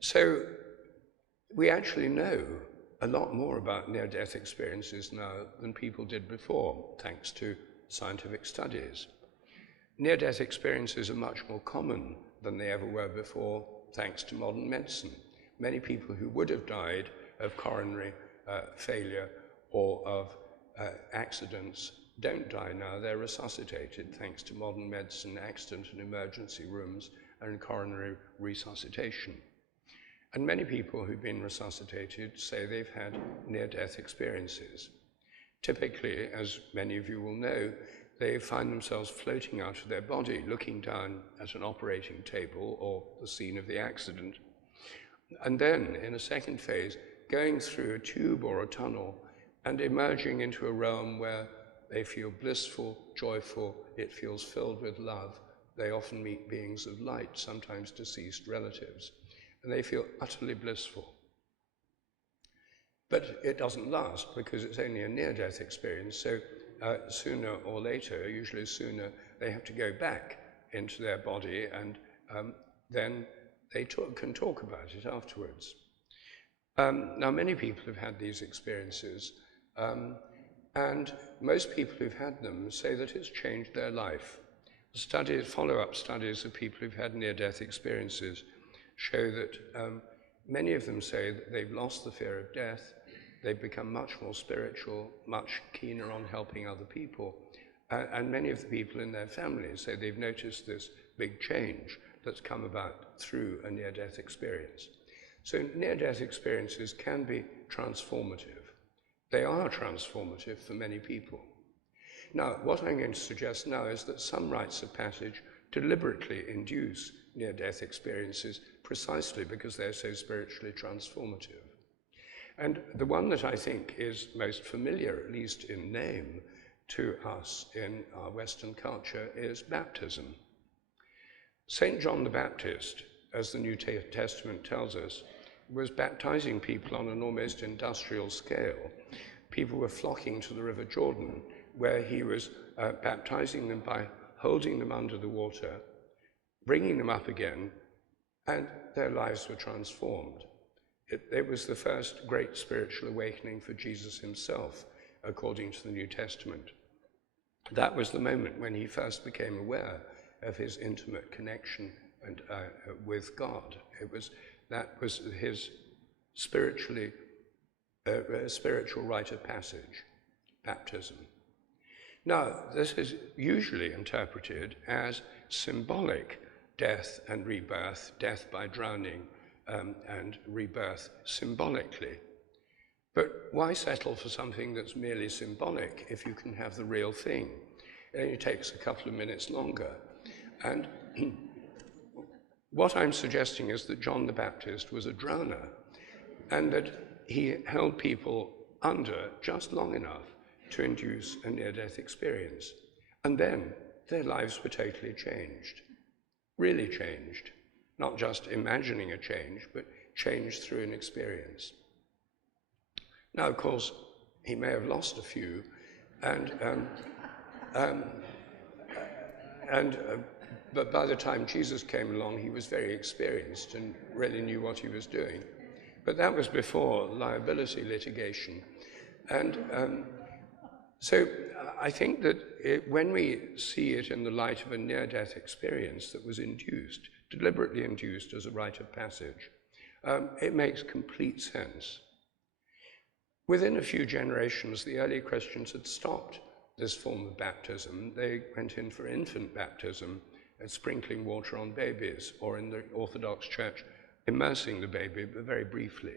So we actually know a lot more about near-death experiences now than people did before, thanks to scientific studies. Near-death experiences are much more common than they ever were before, thanks to modern medicine. Many people who would have died of coronary failure or of accidents don't die now. They're resuscitated thanks to modern medicine, accident and emergency rooms, and coronary resuscitation. And many people who've been resuscitated say they've had near-death experiences. Typically, as many of you will know, they find themselves floating out of their body, looking down at an operating table or the scene of the accident. And then, in a second phase, going through a tube or a tunnel and emerging into a realm where they feel blissful, joyful, it feels filled with love. They often meet beings of light, sometimes deceased relatives, and they feel utterly blissful. But it doesn't last because it's only a near-death experience, so sooner or later, usually sooner, they have to go back into their body, and then they can talk about it afterwards. Now, many people have had these experiences, and most people who've had them say that it's changed their life. Follow-up studies of people who've had near-death experiences show that many of them say that they've lost the fear of death, they've become much more spiritual, much keener on helping other people, and many of the people in their families say they've noticed this big change that's come about through a near-death experience. So near-death experiences can be transformative. They are transformative for many people. Now, what I'm going to suggest now is that some rites of passage deliberately induce near-death experiences precisely because they're so spiritually transformative. And the one that I think is most familiar, at least in name, to us in our Western culture is baptism. St. John the Baptist, as the New Testament tells us, was baptizing people on an almost industrial scale. People were flocking to the River Jordan, where he was baptizing them by holding them under the water, bringing them up again, and their lives were transformed. It was the first great spiritual awakening for Jesus himself, according to the New Testament. That was the moment when he first became aware of his intimate connection with God. That was his spiritual rite of passage, baptism. Now, this is usually interpreted as symbolic death and rebirth, death by drowning, and rebirth symbolically. But why settle for something that's merely symbolic if you can have the real thing? It only takes a couple of minutes longer. And What I'm suggesting is that John the Baptist was a drowner, and that he held people under just long enough to induce a near-death experience. And then their lives were totally changed, really changed. Not just imagining a change, but changed through an experience. Now, of course, he may have lost a few, but by the time Jesus came along, he was very experienced and really knew what he was doing. But that was before liability litigation. And so I think that when we see it in the light of a near-death experience that was induced, deliberately induced as a rite of passage, it makes complete sense. Within a few generations, the early Christians had stopped this form of baptism. They went in for infant baptism and sprinkling water on babies, or in the Orthodox Church, immersing the baby, but very briefly.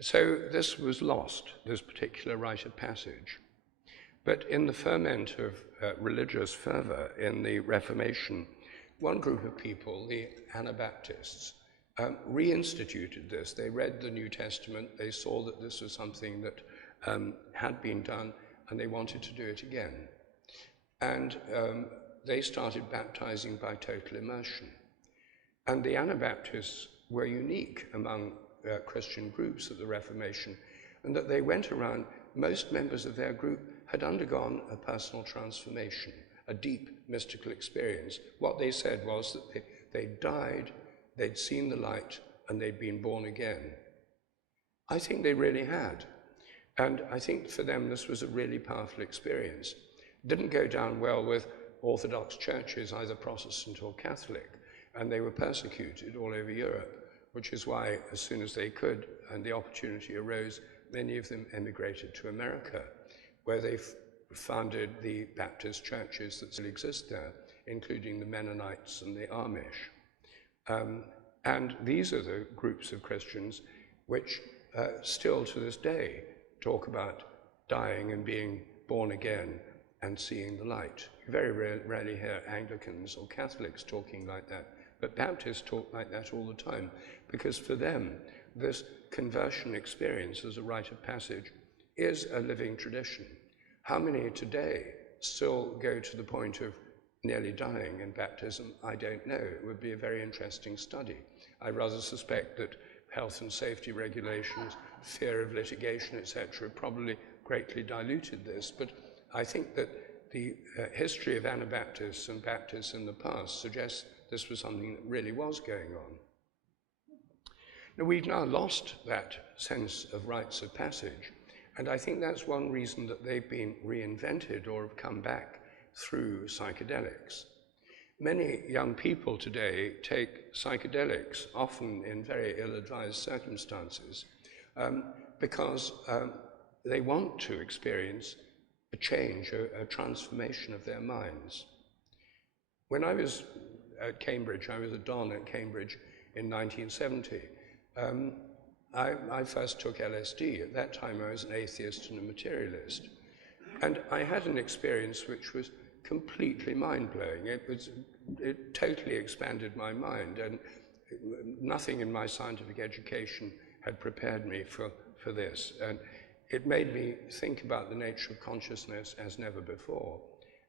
So this was lost, this particular rite of passage. But in the ferment of religious fervor in the Reformation, one group of people, the Anabaptists, reinstituted this. They read the New Testament, they saw that this was something that had been done, and they wanted to do it again. And they started baptizing by total immersion. And the Anabaptists were unique among Christian groups at the Reformation, and that they went around, most members of their group had undergone a personal transformation, a deep mystical experience. What they said was that they died, they'd seen the light, and they'd been born again. I think they really had. And I think for them this was a really powerful experience. It didn't go down well with Orthodox churches, either Protestant or Catholic, and they were persecuted all over Europe, which is why, as soon as they could and the opportunity arose, many of them emigrated to America, where they founded the Baptist churches that still exist there, including the Mennonites and the Amish. And these are the groups of Christians which still to this day talk about dying and being born again and seeing the light. You very rarely hear Anglicans or Catholics talking like that, but Baptists talk like that all the time, because for them, this conversion experience as a rite of passage is a living tradition. How many today still go to the point of nearly dying in baptism? I don't know. It would be a very interesting study. I rather suspect that health and safety regulations, fear of litigation, etc., probably greatly diluted this, but I think that the history of Anabaptists and Baptists in the past suggests this was something that really was going on. Now, we've now lost that sense of rites of passage, and I think that's one reason that they've been reinvented or have come back through psychedelics. Many young people today take psychedelics, often in very ill-advised circumstances, because they want to experience a change, a transformation of their minds. When I was at Cambridge, I was a don at Cambridge in 1970. I first took LSD. At that time, I was an atheist and a materialist. And I had an experience which was completely mind-blowing. It totally expanded my mind, and nothing in my scientific education had prepared me for this. And it made me think about the nature of consciousness as never before.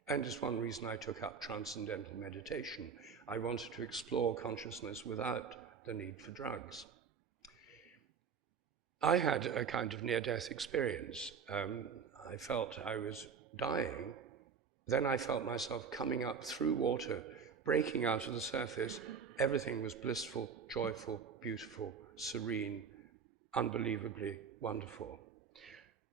And it's one reason I took up transcendental meditation. I wanted to explore consciousness without the need for drugs. I had a kind of near-death experience. I felt I was dying. Then I felt myself coming up through water, breaking out of the surface. Everything was blissful, joyful, beautiful, serene, unbelievably wonderful.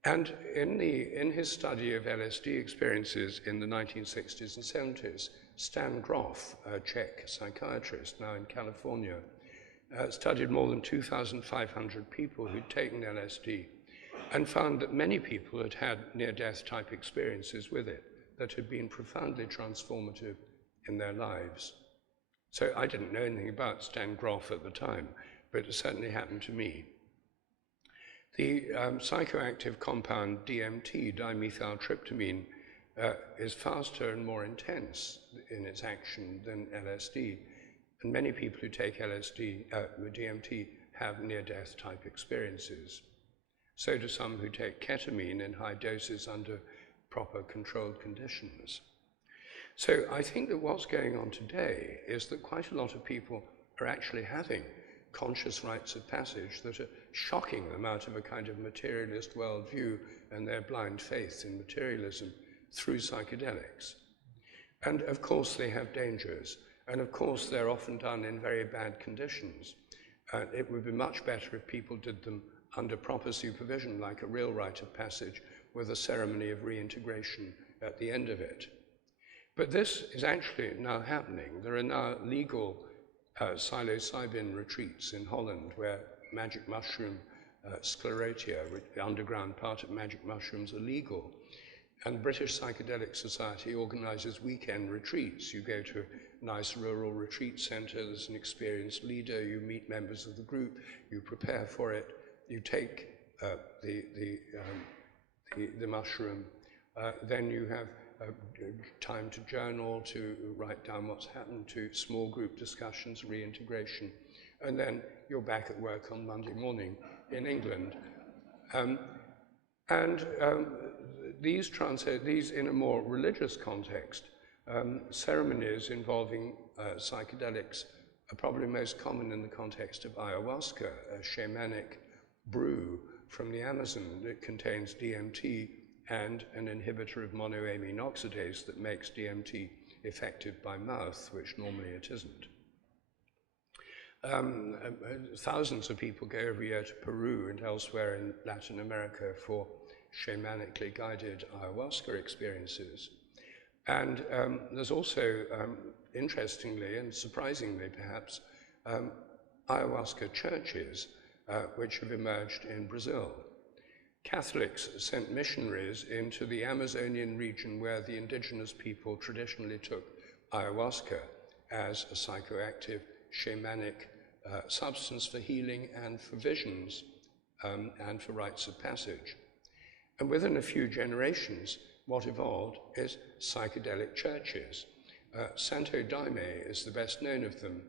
And in his study of LSD experiences in the 1960s and 70s, Stan Grof, a Czech psychiatrist now in California, studied more than 2,500 people who'd taken LSD and found that many people had had near-death type experiences with it that had been profoundly transformative in their lives. So I didn't know anything about Stan Grof at the time, but it certainly happened to me. The psychoactive compound DMT, dimethyltryptamine, is faster and more intense in its action than LSD. And many people who take DMT have near-death type experiences. So do some who take ketamine in high doses under proper controlled conditions. So I think that what's going on today is that quite a lot of people are actually having conscious rites of passage that are shocking them out of a kind of materialist worldview and their blind faith in materialism through psychedelics. And of course they have dangers, and of course they're often done in very bad conditions. It would be much better if people did them under proper supervision, like a real rite of passage with a ceremony of reintegration at the end of it. But this is actually now happening. There are now legal Psilocybin Retreats in Holland where magic mushroom sclerotia, the underground part of magic mushrooms, are legal. And British Psychedelic Society organizes weekend retreats. You go to a nice rural retreat center, there's an experienced leader, you meet members of the group, you prepare for it, you take the mushroom, then you have time to journal, to write down what's happened, to small group discussions, reintegration, and then you're back at work on Monday morning in England. These in a more religious context, ceremonies involving psychedelics are probably most common in the context of ayahuasca, a shamanic brew from the Amazon that contains DMT and an inhibitor of monoamine oxidase that makes DMT effective by mouth, which normally it isn't. Thousands of people go every year to Peru and elsewhere in Latin America for shamanically guided ayahuasca experiences. And there's also, interestingly and surprisingly perhaps, ayahuasca churches which have emerged in Brazil. Catholics sent missionaries into the Amazonian region where the indigenous people traditionally took ayahuasca as a psychoactive shamanic substance for healing and for visions and for rites of passage. And within a few generations, what evolved is psychedelic churches. Santo Daime is the best known of them.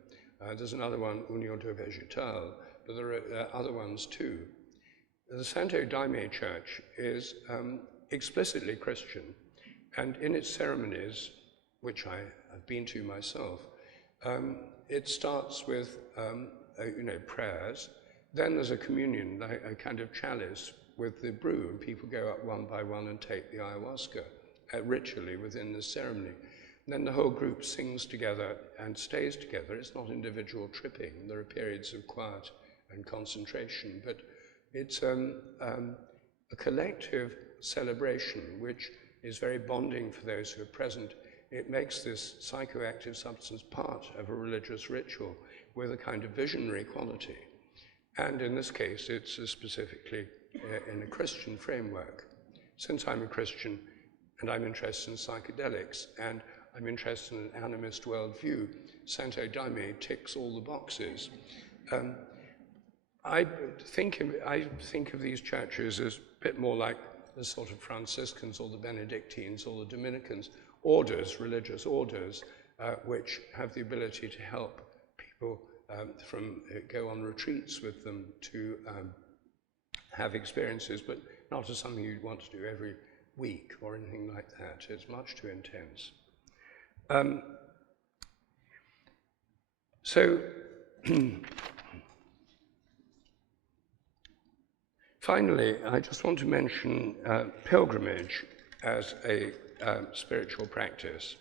There's another one, Union de Vegetal, but there are other ones too. The Santo Daime Church is explicitly Christian, and in its ceremonies, which I have been to myself, it starts with prayers. Then there's a communion, a kind of chalice with the brew, and people go up one by one and take the ayahuasca ritually within the ceremony. And then the whole group sings together and stays together. It's not individual tripping. There are periods of quiet and concentration, but it's a collective celebration which is very bonding for those who are present. It makes this psychoactive substance part of a religious ritual with a kind of visionary quality. And in this case, it's specifically in a Christian framework. Since I'm a Christian and I'm interested in psychedelics and I'm interested in an animist worldview, Santo Daime ticks all the boxes. I think of these churches as a bit more like the sort of Franciscans or the Benedictines or the Dominicans, orders, religious orders, which have the ability to help people go on retreats with them to have experiences, but not as something you'd want to do every week or anything like that. It's much too intense. Finally, I just want to mention pilgrimage as a spiritual practice.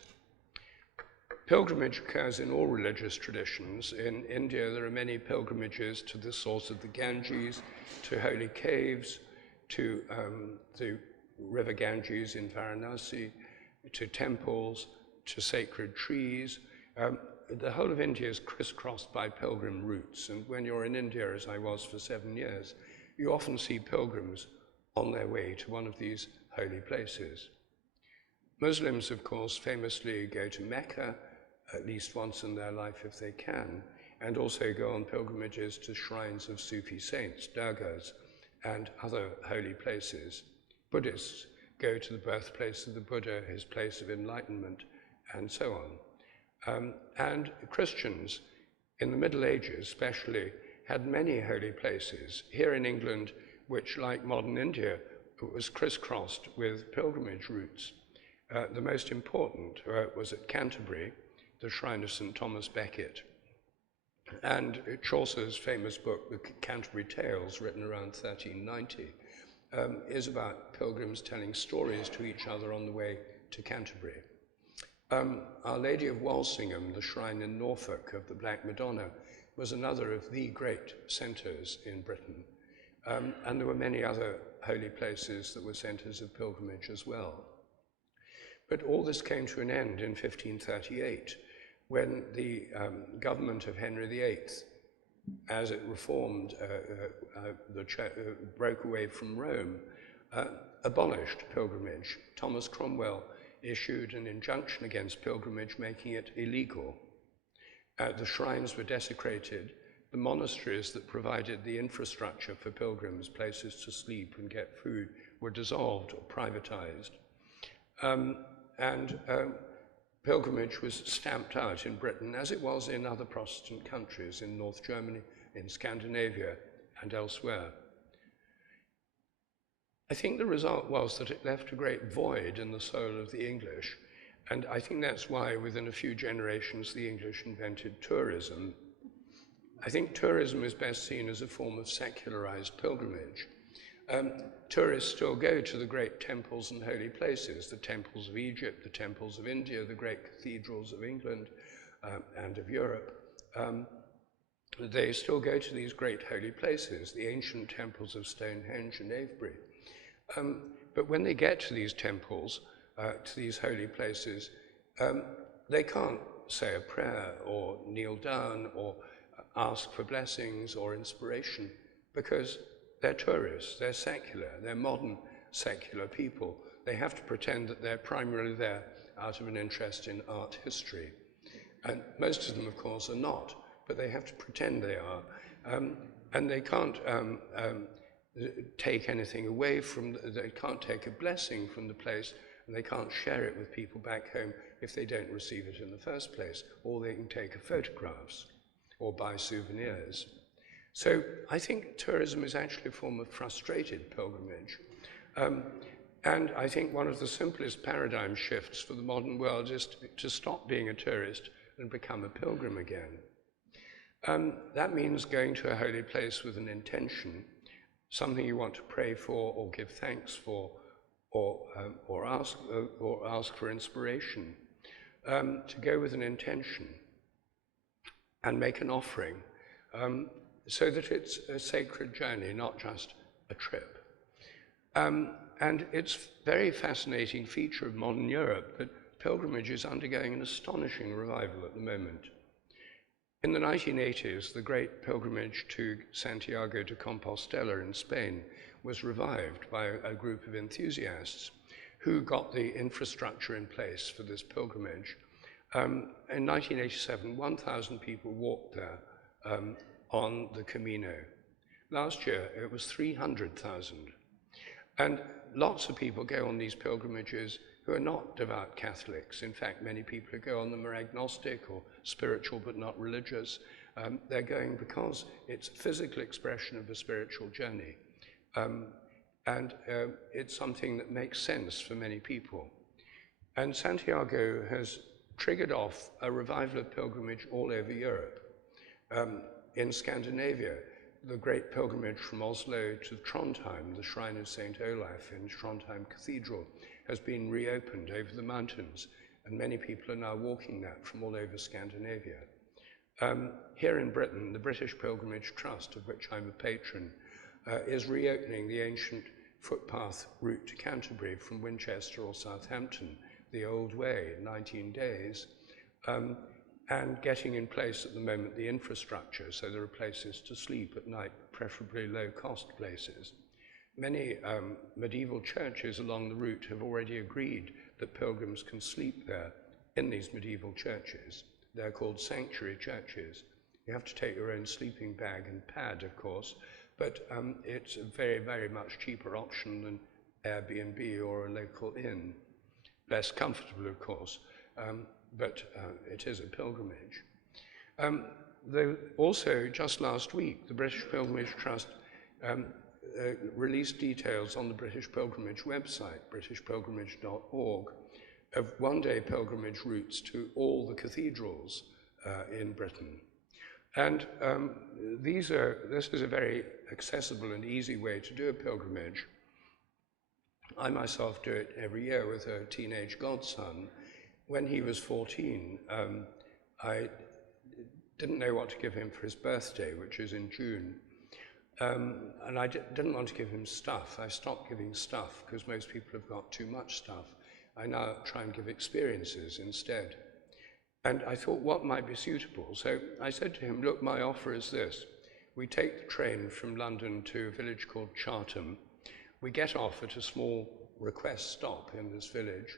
Pilgrimage occurs in all religious traditions. In India, there are many pilgrimages to the source of the Ganges, to holy caves, to the river Ganges in Varanasi, to temples, to sacred trees. The whole of India is crisscrossed by pilgrim routes, and when you're in India, as I was for 7 years, you often see pilgrims on their way to one of these holy places. Muslims, of course, famously go to Mecca at least once in their life if they can, and also go on pilgrimages to shrines of Sufi saints, dargahs, and other holy places. Buddhists go to the birthplace of the Buddha, his place of enlightenment, and so on. And Christians, in the Middle Ages especially, had many holy places. Here in England, which, like modern India, was crisscrossed with pilgrimage routes. The most important was at Canterbury, the shrine of St. Thomas Becket. And Chaucer's famous book, the Canterbury Tales, written around 1390, is about pilgrims telling stories to each other on the way to Canterbury. Our Lady of Walsingham, the shrine in Norfolk of the Black Madonna, was another of the great centres in Britain. And there were many other holy places that were centres of pilgrimage as well. But all this came to an end in 1538, when the government of Henry VIII, as it reformed, broke away from Rome, abolished pilgrimage. Thomas Cromwell issued an injunction against pilgrimage, making it illegal. The shrines were desecrated. The monasteries that provided the infrastructure for pilgrims, places to sleep and get food, were dissolved or privatized. Pilgrimage was stamped out in Britain, as it was in other Protestant countries, in North Germany, in Scandinavia, and elsewhere. I think the result was that it left a great void in the soul of the English, and I think that's why within a few generations the English invented tourism. I think tourism is best seen as a form of secularized pilgrimage. Tourists still go to the great temples and holy places, the temples of Egypt, the temples of India, the great cathedrals of England and of Europe. They still go to these great holy places, the ancient temples of Stonehenge and Avebury. But when they get to these temples, to these holy places, they can't say a prayer or kneel down or ask for blessings or inspiration, because they're tourists, they're secular, they're modern secular people. They have to pretend that they're primarily there out of an interest in art history. And most of them, of course, are not, but they have to pretend they are. And they can't take anything away from, they can't take a blessing from the place, and they can't share it with people back home if they don't receive it in the first place, or they can take photographs or buy souvenirs. So I think tourism is actually a form of frustrated pilgrimage. And I think one of the simplest paradigm shifts for the modern world is to stop being a tourist and become a pilgrim again. That means going to a holy place with an intention, something you want to pray for or give thanks for, or ask for inspiration. To go with an intention and make an offering, so that it's a sacred journey, not just a trip. And it's a very fascinating feature of modern Europe that pilgrimage is undergoing an astonishing revival at the moment. In the 1980s, the great pilgrimage to Santiago de Compostela in Spain was revived by a group of enthusiasts who got the infrastructure in place for this pilgrimage. In 1987, 1,000 people walked there on the Camino. Last year, it was 300,000. And lots of people go on these pilgrimages who are not devout Catholics. In fact, many people who go on them are agnostic or spiritual but not religious. They're going because it's a physical expression of a spiritual journey. And it's something that makes sense for many people. And Santiago has triggered off a revival of pilgrimage all over Europe. In Scandinavia, the great pilgrimage from Oslo to Trondheim, the shrine of St. Olaf in Trondheim Cathedral, has been reopened over the mountains, and many people are now walking that from all over Scandinavia. Here in Britain, the British Pilgrimage Trust, of which I'm a patron, is reopening the ancient footpath route to Canterbury from Winchester or Southampton, the old way, 19 days, and getting in place at the moment the infrastructure, so there are places to sleep at night, preferably low-cost places. Many medieval churches along the route have already agreed that pilgrims can sleep there in these medieval churches. They're called sanctuary churches. You have to take your own sleeping bag and pad, of course, but it's a very, very much cheaper option than Airbnb or a local inn. Less comfortable, of course, but it is a pilgrimage. Also, just last week, the British Pilgrimage Trust released details on the British Pilgrimage website, britishpilgrimage.org, of one-day pilgrimage routes to all the cathedrals in Britain. And this is a very accessible and easy way to do a pilgrimage. I myself do it every year with a teenage godson. When he was 14, I didn't know what to give him for his birthday, which is in June. And I didn't want to give him stuff. I stopped giving stuff because most people have got too much stuff. I now try and give experiences instead. And I thought, what might be suitable? So I said to him, look, my offer is this. We take the train from London to a village called Chartham. We get off at a small request stop in this village.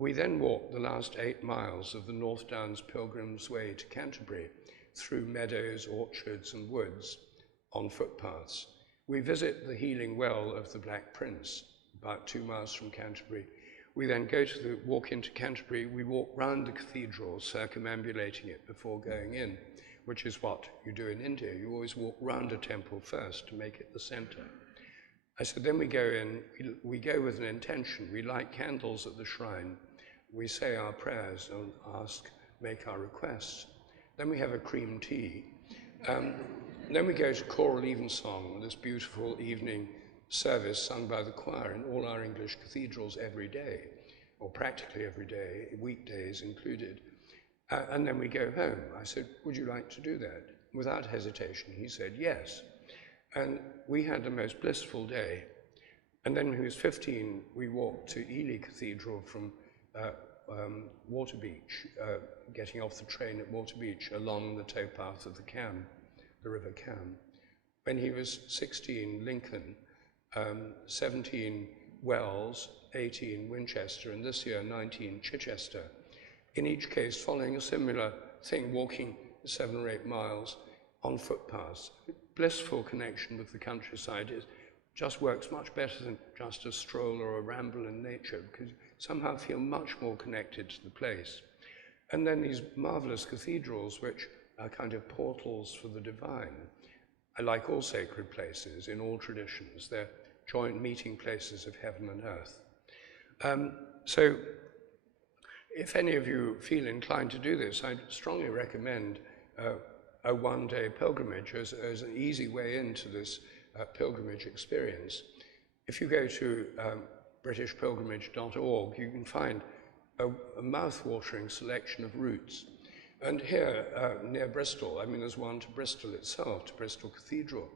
We then walk the last 8 miles of the North Downs Pilgrim's Way to Canterbury through meadows, orchards and woods on footpaths. We visit the healing well of the Black Prince, about 2 miles from Canterbury. We then walk into Canterbury, we walk round the cathedral, circumambulating it before going in, which is what you do in India. You always walk round a temple first to make it the center. I said, then we go in, we go with an intention. We light candles at the shrine. We say our prayers and make our requests. Then we have a cream tea. Then we go to choral evensong, this beautiful evening service sung by the choir in all our English cathedrals every day, or practically every day, weekdays included. And then we go home. I said, would you like to do that? Without hesitation, he said yes. And we had the most blissful day. And then when he was 15, we walked to Ely Cathedral from Waterbeach, getting off the train at Waterbeach along the towpath of the Cam, the River Cam. When he was 16, Lincoln, 17, Wells, 18, Winchester, and this year, 19, Chichester. In each case, following a similar thing, walking 7 or 8 miles on footpaths. Blissful connection with the countryside. It just works much better than just a stroll or a ramble in nature, because you somehow feel much more connected to the place. And then these marvelous cathedrals, which are kind of portals for the divine. I like all sacred places in all traditions. They're joint meeting places of heaven and earth. So if any of you feel inclined to do this, I'd strongly recommend a one-day pilgrimage as an easy way into this pilgrimage experience. If you go to britishpilgrimage.org, you can find a mouth-watering selection of routes. And here, near Bristol, I mean, there's one to Bristol itself, to Bristol Cathedral.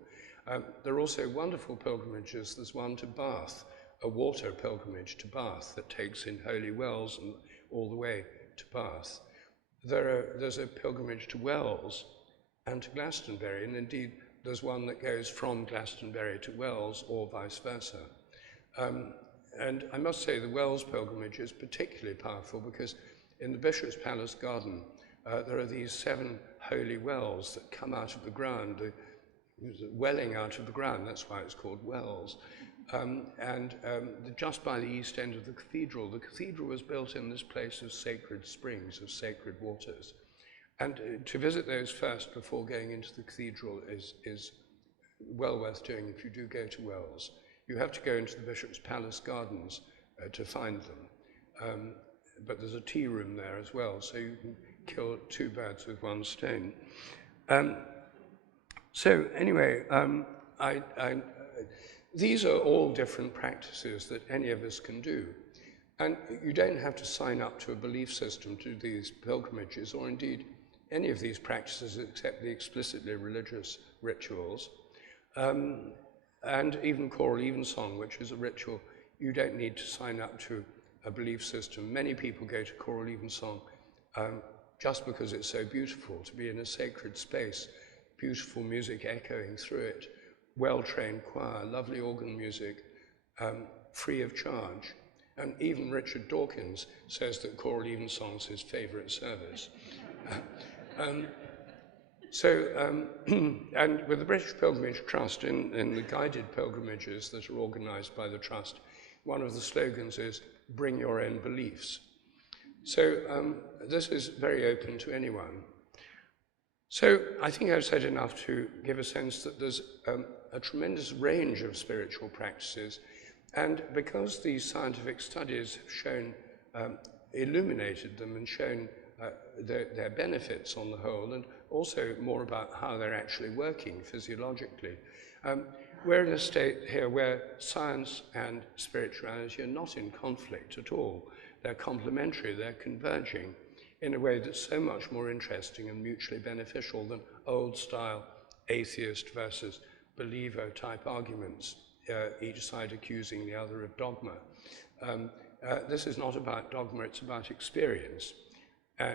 There are also wonderful pilgrimages. There's one to Bath, a water pilgrimage to Bath that takes in holy wells and all the way to Bath. There's a pilgrimage to Wells and to Glastonbury, and indeed there's one that goes from Glastonbury to Wells or vice versa. And I must say the Wells pilgrimage is particularly powerful because in the Bishop's Palace garden there are these 7 holy wells that come out of the ground, welling out of the ground, that's why it's called Wells. Just by the east end of the cathedral was built in this place of sacred springs, of sacred waters. And to visit those first before going into the cathedral is well worth doing if you do go to Wells. You have to go into the Bishop's Palace gardens to find them. But there's a tea room there as well, so you can kill 2 birds with 1 stone. So anyway, these are all different practices that any of us can do. And you don't have to sign up to a belief system to do these pilgrimages, or indeed any of these practices except the explicitly religious rituals. And even choral evensong, which is a ritual, you don't need to sign up to a belief system. Many people go to choral evensong just because it's so beautiful, to be in a sacred space, beautiful music echoing through it, well-trained choir, lovely organ music, free of charge. And even Richard Dawkins says that choral evensong is his favorite service. So, and with the British Pilgrimage Trust, in the guided pilgrimages that are organised by the Trust, one of the slogans is, bring your own beliefs. So this is very open to anyone. So I think I've said enough to give a sense that there's a tremendous range of spiritual practices, and because these scientific studies have shown, illuminated them and shown their benefits on the whole, and also more about how they're actually working physiologically, we're in a state here where science and spirituality are not in conflict at all. They're complementary, they're converging in a way that's so much more interesting and mutually beneficial than old-style atheist versus believer type arguments, each side accusing the other of dogma. This is not about dogma, it's about experience.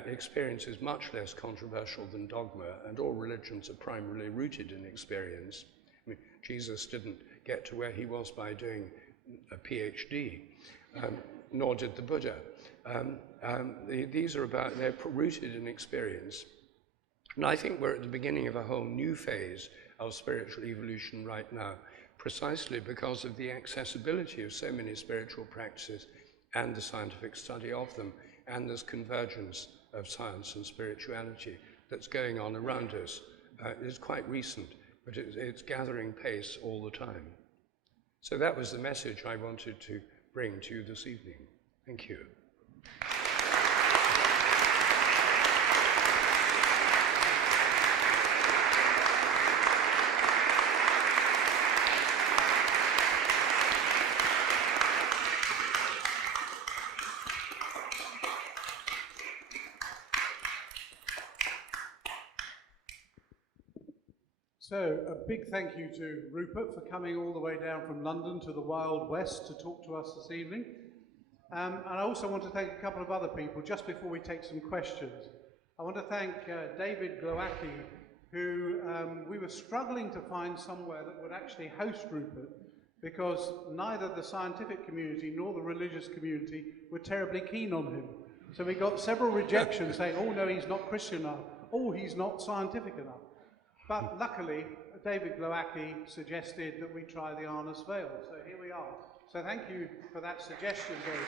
Experience is much less controversial than dogma, and all religions are primarily rooted in experience. I mean, Jesus didn't get to where he was by doing a PhD, nor did the Buddha. These are about, they're rooted in experience. And I think we're at the beginning of a whole new phase of spiritual evolution right now, precisely because of the accessibility of so many spiritual practices and the scientific study of them, and this convergence of science and spirituality that's going on around us. It's quite recent, but it's gathering pace all the time. So that was the message I wanted to bring to you this evening. Thank you. So, a big thank you to Rupert for coming all the way down from London to the Wild West to talk to us this evening. And I also want to thank a couple of other people just before we take some questions. I want to thank David Glowacki, who we were struggling to find somewhere that would actually host Rupert, because neither the scientific community nor the religious community were terribly keen on him. So we got several rejections saying, oh no, he's not Christian enough, oh, he's not scientific enough. But luckily, David Glowacki suggested that we try the Arnus Vale, so here we are. So thank you for that suggestion, David.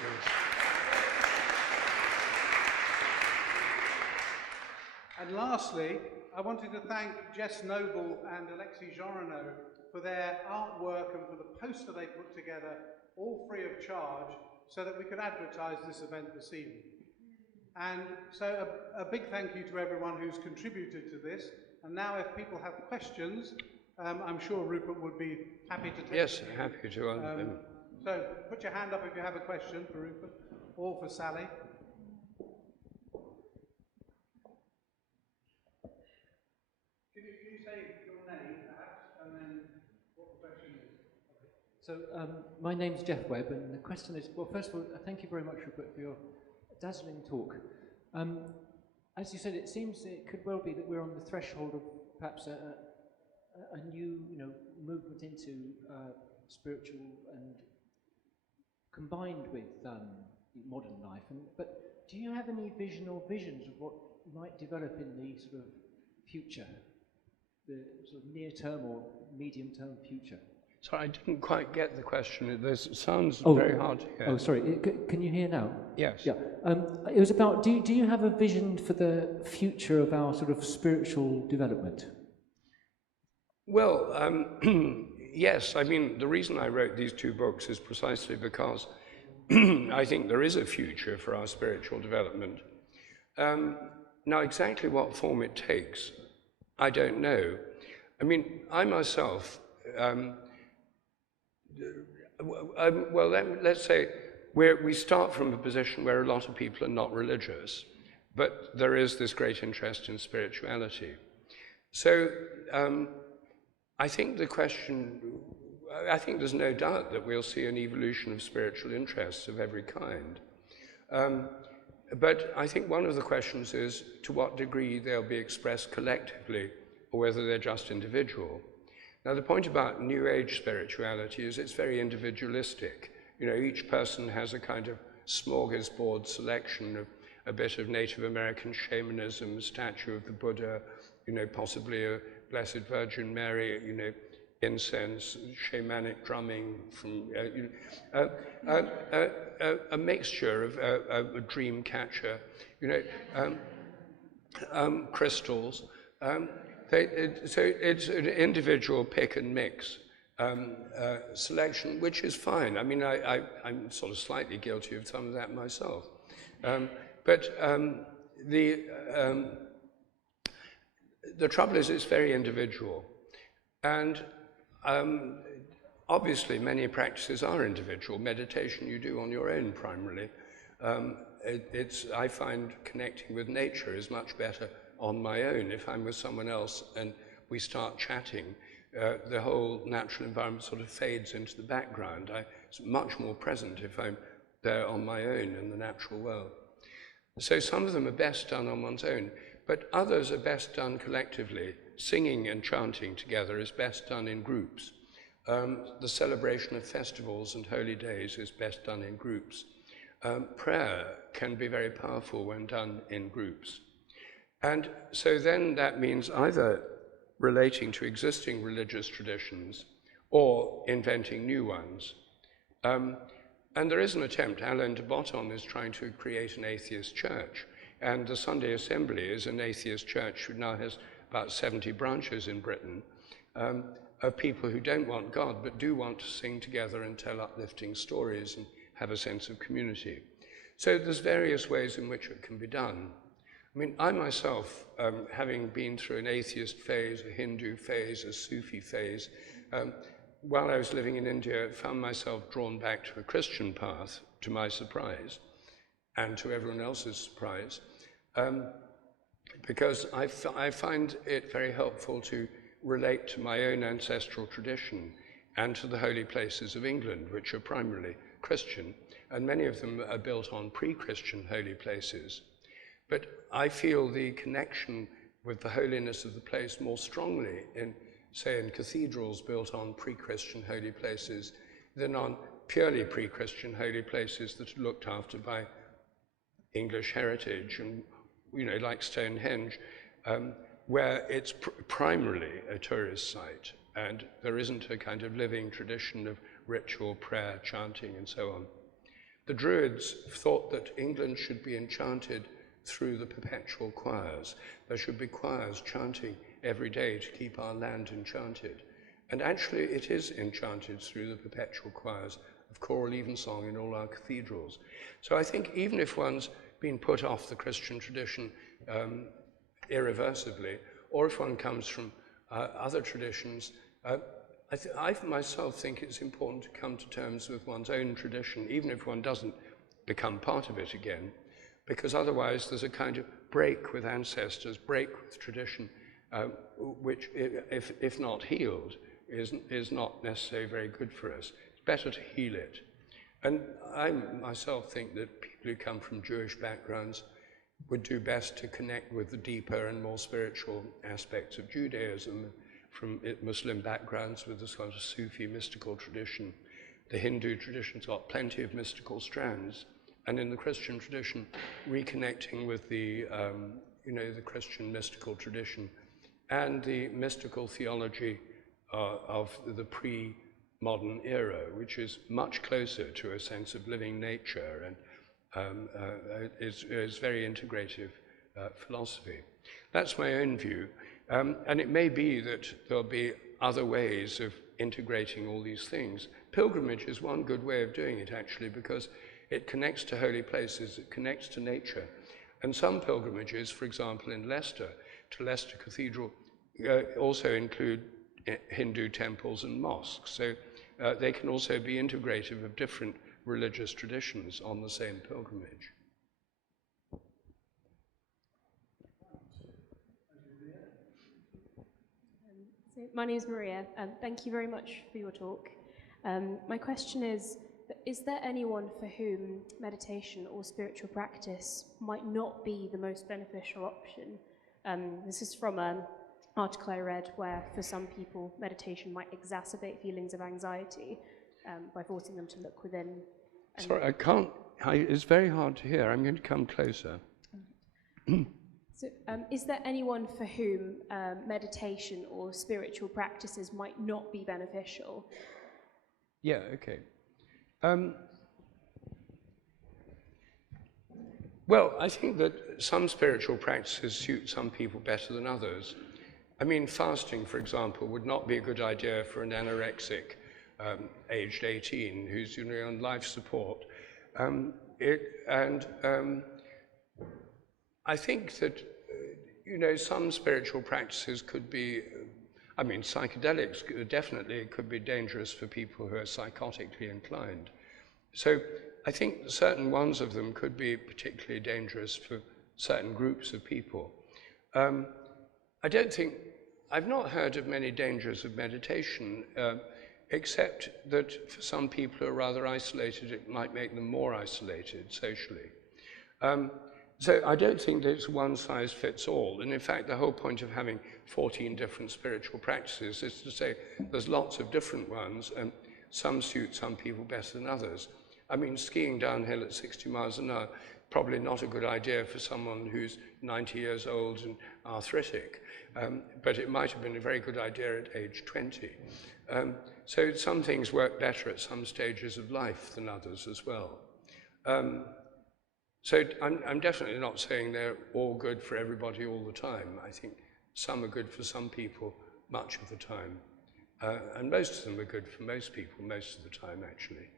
And lastly, I wanted to thank Jess Noble and Alexei Jorano for their artwork and for the poster they put together, all free of charge, so that we could advertise this event this evening. And so a big thank you to everyone who's contributed to this. And now if people have questions, I'm sure Rupert would be happy to take them. Yes, happy to. So put your hand up if you have a question for Rupert or for Sally. Can you say your name, perhaps, and then what the question is? So my name's Jeff Webb, and the question is, well, first of all, thank you very much, Rupert, for your dazzling talk. As you said, it seems it could well be that we're on the threshold of perhaps a new, movement into spiritual and combined with modern life. But do you have any vision or visions of what might develop in the sort of future, the sort of near-term or medium-term future? Sorry, I didn't quite get the question. It sounds very hard to hear. Oh, sorry. Can you hear now? Yes. Yeah. It was about, do you have a vision for the future of our sort of spiritual development? Well, yes. I mean, the reason I wrote these two books is precisely because I think there is a future for our spiritual development. Now, exactly what form it takes, I don't know. I mean, I myself... well, let's say we start from a position where a lot of people are not religious, but there is this great interest in spirituality. So I think there's no doubt that we'll see an evolution of spiritual interests of every kind. But I think one of the questions is to what degree they'll be expressed collectively or whether they're just individual. Now, the point about New Age spirituality is it's very individualistic. Each person has a kind of smorgasbord selection of a bit of Native American shamanism, a statue of the Buddha, possibly a Blessed Virgin Mary, incense, shamanic drumming from a mixture of a dream catcher, crystals. So it's an individual pick and mix selection, which is fine. I mean, I'm sort of slightly guilty of some of that myself. But the trouble is it's very individual. And obviously many practices are individual. Meditation you do on your own primarily. I find connecting with nature is much better on my own. If I'm with someone else and we start chatting, the whole natural environment sort of fades into the background. It's much more present if I'm there on my own in the natural world. So some of them are best done on one's own, but others are best done collectively. Singing and chanting together is best done in groups. The celebration of festivals and holy days is best done in groups. Prayer can be very powerful when done in groups. And so then that means either relating to existing religious traditions or inventing new ones. And there is an attempt. Alain de Botton is trying to create an atheist church. And the Sunday Assembly is an atheist church who now has about 70 branches in Britain of people who don't want God but do want to sing together and tell uplifting stories and have a sense of community. So there's various ways in which it can be done. I mean, I myself, having been through an atheist phase, a Hindu phase, a Sufi phase, while I was living in India, found myself drawn back to a Christian path, to my surprise, and to everyone else's surprise, because I find it very helpful to relate to my own ancestral tradition and to the holy places of England, which are primarily Christian, and many of them are built on pre-Christian holy places. But I feel the connection with the holiness of the place more strongly in, say, in cathedrals built on pre-Christian holy places than on purely pre-Christian holy places that are looked after by English heritage and, like Stonehenge, where it's primarily a tourist site and there isn't a kind of living tradition of ritual, prayer, chanting, and so on. The Druids thought that England should be enchanted through the perpetual choirs. There should be choirs chanting every day to keep our land enchanted. And actually it is enchanted through the perpetual choirs of choral evensong in all our cathedrals. So I think even if one's been put off the Christian tradition irreversibly, or if one comes from other traditions, I myself think it's important to come to terms with one's own tradition, even if one doesn't become part of it again, because otherwise there's a kind of break with ancestors, break with tradition, which, if not healed, is not necessarily very good for us. It's better to heal it. And I myself think that people who come from Jewish backgrounds would do best to connect with the deeper and more spiritual aspects of Judaism, from Muslim backgrounds with the sort of Sufi mystical tradition. The Hindu tradition's got plenty of mystical strands. And in the Christian tradition, reconnecting with the Christian mystical tradition and the mystical theology of the pre-modern era, which is much closer to a sense of living nature and is very integrative philosophy. That's my own view. And it may be that there'll be other ways of integrating all these things. Pilgrimage is one good way of doing it, actually, because it connects to holy places, it connects to nature. And some pilgrimages, for example, in Leicester, to Leicester Cathedral, also include Hindu temples and mosques. So they can also be integrative of different religious traditions on the same pilgrimage. So my name is Maria. Thank you very much for your talk. My question is there anyone for whom meditation or spiritual practice might not be the most beneficial option? This is from an article I read where for some people meditation might exacerbate feelings of anxiety by forcing them to look within. Sorry, I can't, it's very hard to hear. I'm going to come closer. So, is there anyone for whom meditation or spiritual practices might not be beneficial? Yeah, okay. Well, I think that some spiritual practices suit some people better than others. I mean, fasting, for example, would not be a good idea for an anorexic aged 18 who's on life support. I think that, some spiritual practices could be, psychedelics definitely could be dangerous for people who are psychotically inclined. So I think certain ones of them could be particularly dangerous for certain groups of people. I've not heard of many dangers of meditation, except that for some people who are rather isolated, it might make them more isolated socially. So I don't think that it's one size fits all. And in fact, the whole point of having 14 different spiritual practices is to say there's lots of different ones, and some suit some people better than others. I mean, skiing downhill at 60 miles an hour, probably not a good idea for someone who's 90 years old and arthritic, but it might have been a very good idea at age 20. So some things work better at some stages of life than others as well. So I'm definitely not saying they're all good for everybody all the time. I think some are good for some people much of the time. And most of them are good for most people most of the time, actually.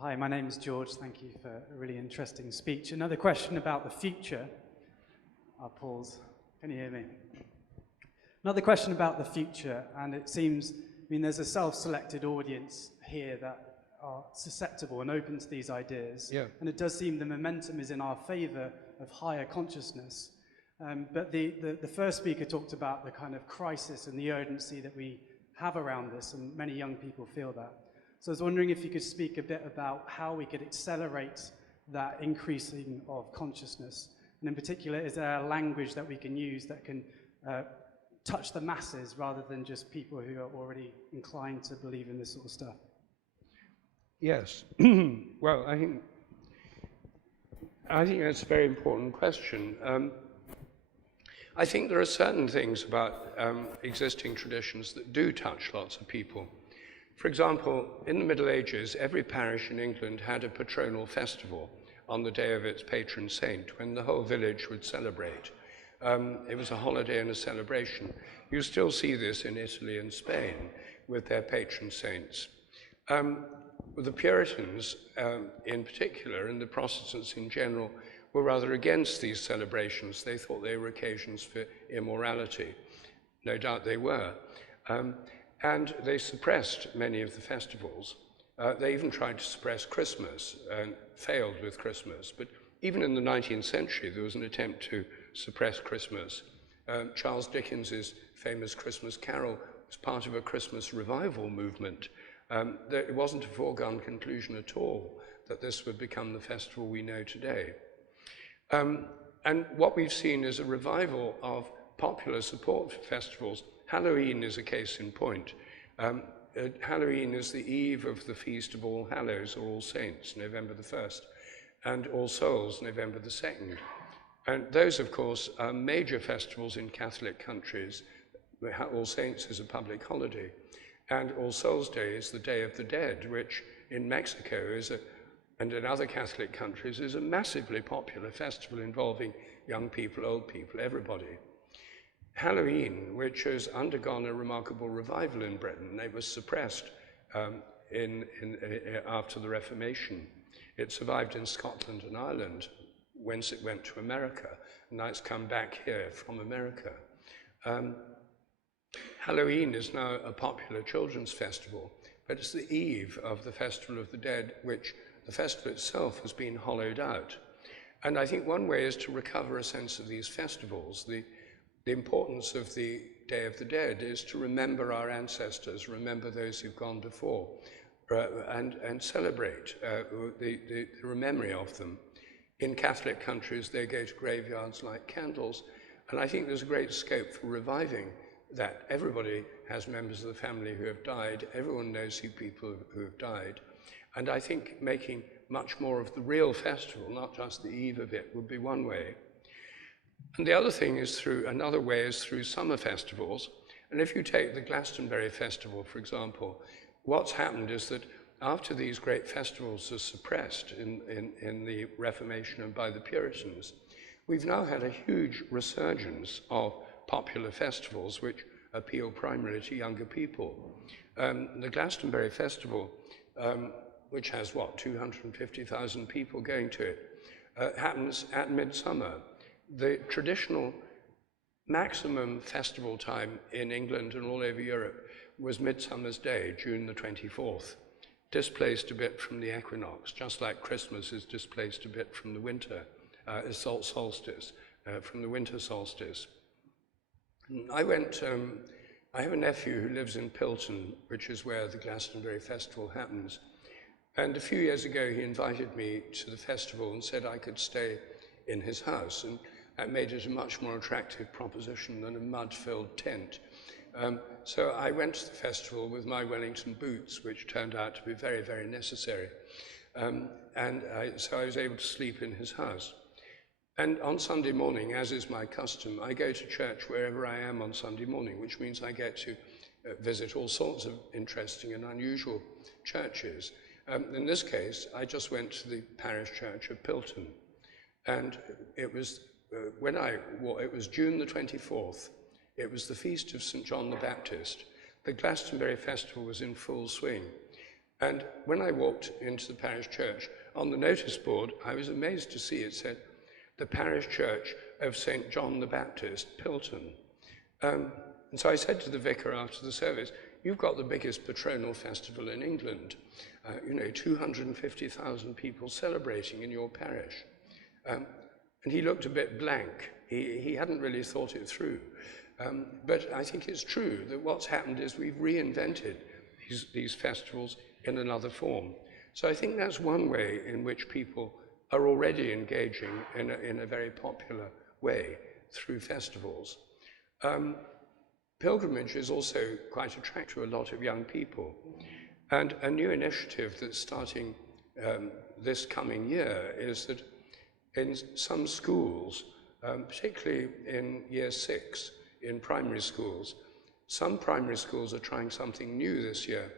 Hi, my name is George. Thank you for a really interesting speech. Another question about the future. I'll pause. Can you hear me? Another question about the future, and it seems, there's a self-selected audience here that are susceptible and open to these ideas. Yeah. And it does seem the momentum is in our favor of higher consciousness. But the first speaker talked about the kind of crisis and the urgency that we have around this, and many young people feel that. So I was wondering if you could speak a bit about how we could accelerate that increasing of consciousness. And in particular, is there a language that we can use that can touch the masses rather than just people who are already inclined to believe in this sort of stuff? Yes. Well, I think that's a very important question. I think there are certain things about existing traditions that do touch lots of people. For example, in the Middle Ages, every parish in England had a patronal festival on the day of its patron saint, when the whole village would celebrate. It was a holiday and a celebration. You still see this in Italy and Spain with their patron saints. The Puritans in particular, and the Protestants in general, were rather against these celebrations. They thought they were occasions for immorality. No doubt they were. And they suppressed many of the festivals. They even tried to suppress Christmas and failed with Christmas. But even in the 19th century, there was an attempt to suppress Christmas. Charles Dickens's famous Christmas Carol was part of a Christmas revival movement. It wasn't a foregone conclusion at all that this would become the festival we know today. And what we've seen is a revival of popular support for festivals. Halloween is a case in point. Halloween is the eve of the Feast of All Hallows, or All Saints, November the 1st, and All Souls, November the 2nd. And those, of course, are major festivals in Catholic countries. All Saints is a public holiday, and All Souls Day is the Day of the Dead, which in Mexico and in other Catholic countries is a massively popular festival involving young people, old people, everybody. Halloween, which has undergone a remarkable revival in Britain, it was suppressed after the Reformation. It survived in Scotland and Ireland, whence it went to America, and now it's come back here from America. Halloween is now a popular children's festival, but it's the eve of the Festival of the Dead, which the festival itself has been hollowed out. And I think one way is to recover a sense of these festivals. The importance of the Day of the Dead is to remember our ancestors, remember those who've gone before, and celebrate the memory of them. In Catholic countries, they go to graveyards like candles, and I think there's a great scope for reviving that. Everybody has members of the family who have died, everyone knows people who have died, And I think making much more of the real festival, not just the eve of it, would be one way. And the other thing is another way is through summer festivals. And if you take the Glastonbury Festival, for example, what's happened is that after these great festivals are suppressed in the Reformation and by the Puritans, we've now had a huge resurgence of popular festivals which appeal primarily to younger people. The Glastonbury Festival, which has, 250,000 people going to it, happens at midsummer. The traditional maximum festival time in England and all over Europe was Midsummer's Day, June the 24th, displaced a bit from the equinox, just like Christmas is displaced a bit from the winter solstice, from the winter solstice. I have a nephew who lives in Pilton, which is where the Glastonbury Festival happens. And a few years ago, he invited me to the festival and said I could stay in his house. And that made it a much more attractive proposition than a mud-filled tent. So I went to the festival with my Wellington boots, which turned out to be very, very necessary. So I was able to sleep in his house. And on Sunday morning, as is my custom, I go to church wherever I am on Sunday morning, which means I get to visit all sorts of interesting and unusual churches. In this case, I just went to the parish church of Pilton. And it was, it was June the 24th. It was the feast of St. John the Baptist. The Glastonbury Festival was in full swing. And when I walked into the parish church, on the notice board, I was amazed to see it said, the parish church of St. John the Baptist, Pilton. And so I said to the vicar after the service, you've got the biggest patronal festival in England. 250,000 people celebrating in your parish. And he looked a bit blank. He hadn't really thought it through. But I think it's true that what's happened is we've reinvented these festivals in another form. So I think that's one way in which people are already engaging in a very popular way through festivals. Pilgrimage is also quite attractive to a lot of young people. And a new initiative that's starting this coming year is that in some schools, particularly in year 6, in primary schools, some primary schools are trying something new this year.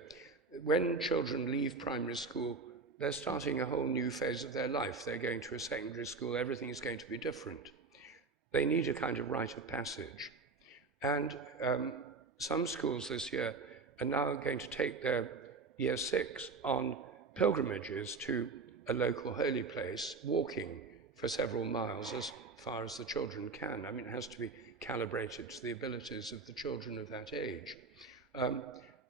When children leave primary school, they're starting a whole new phase of their life. They're going to a secondary school, everything is going to be different. They need a kind of rite of passage. And some schools this year are now going to take their year 6 on pilgrimages to a local holy place, walking for several miles as far as the children can. I mean, it has to be calibrated to the abilities of the children of that age.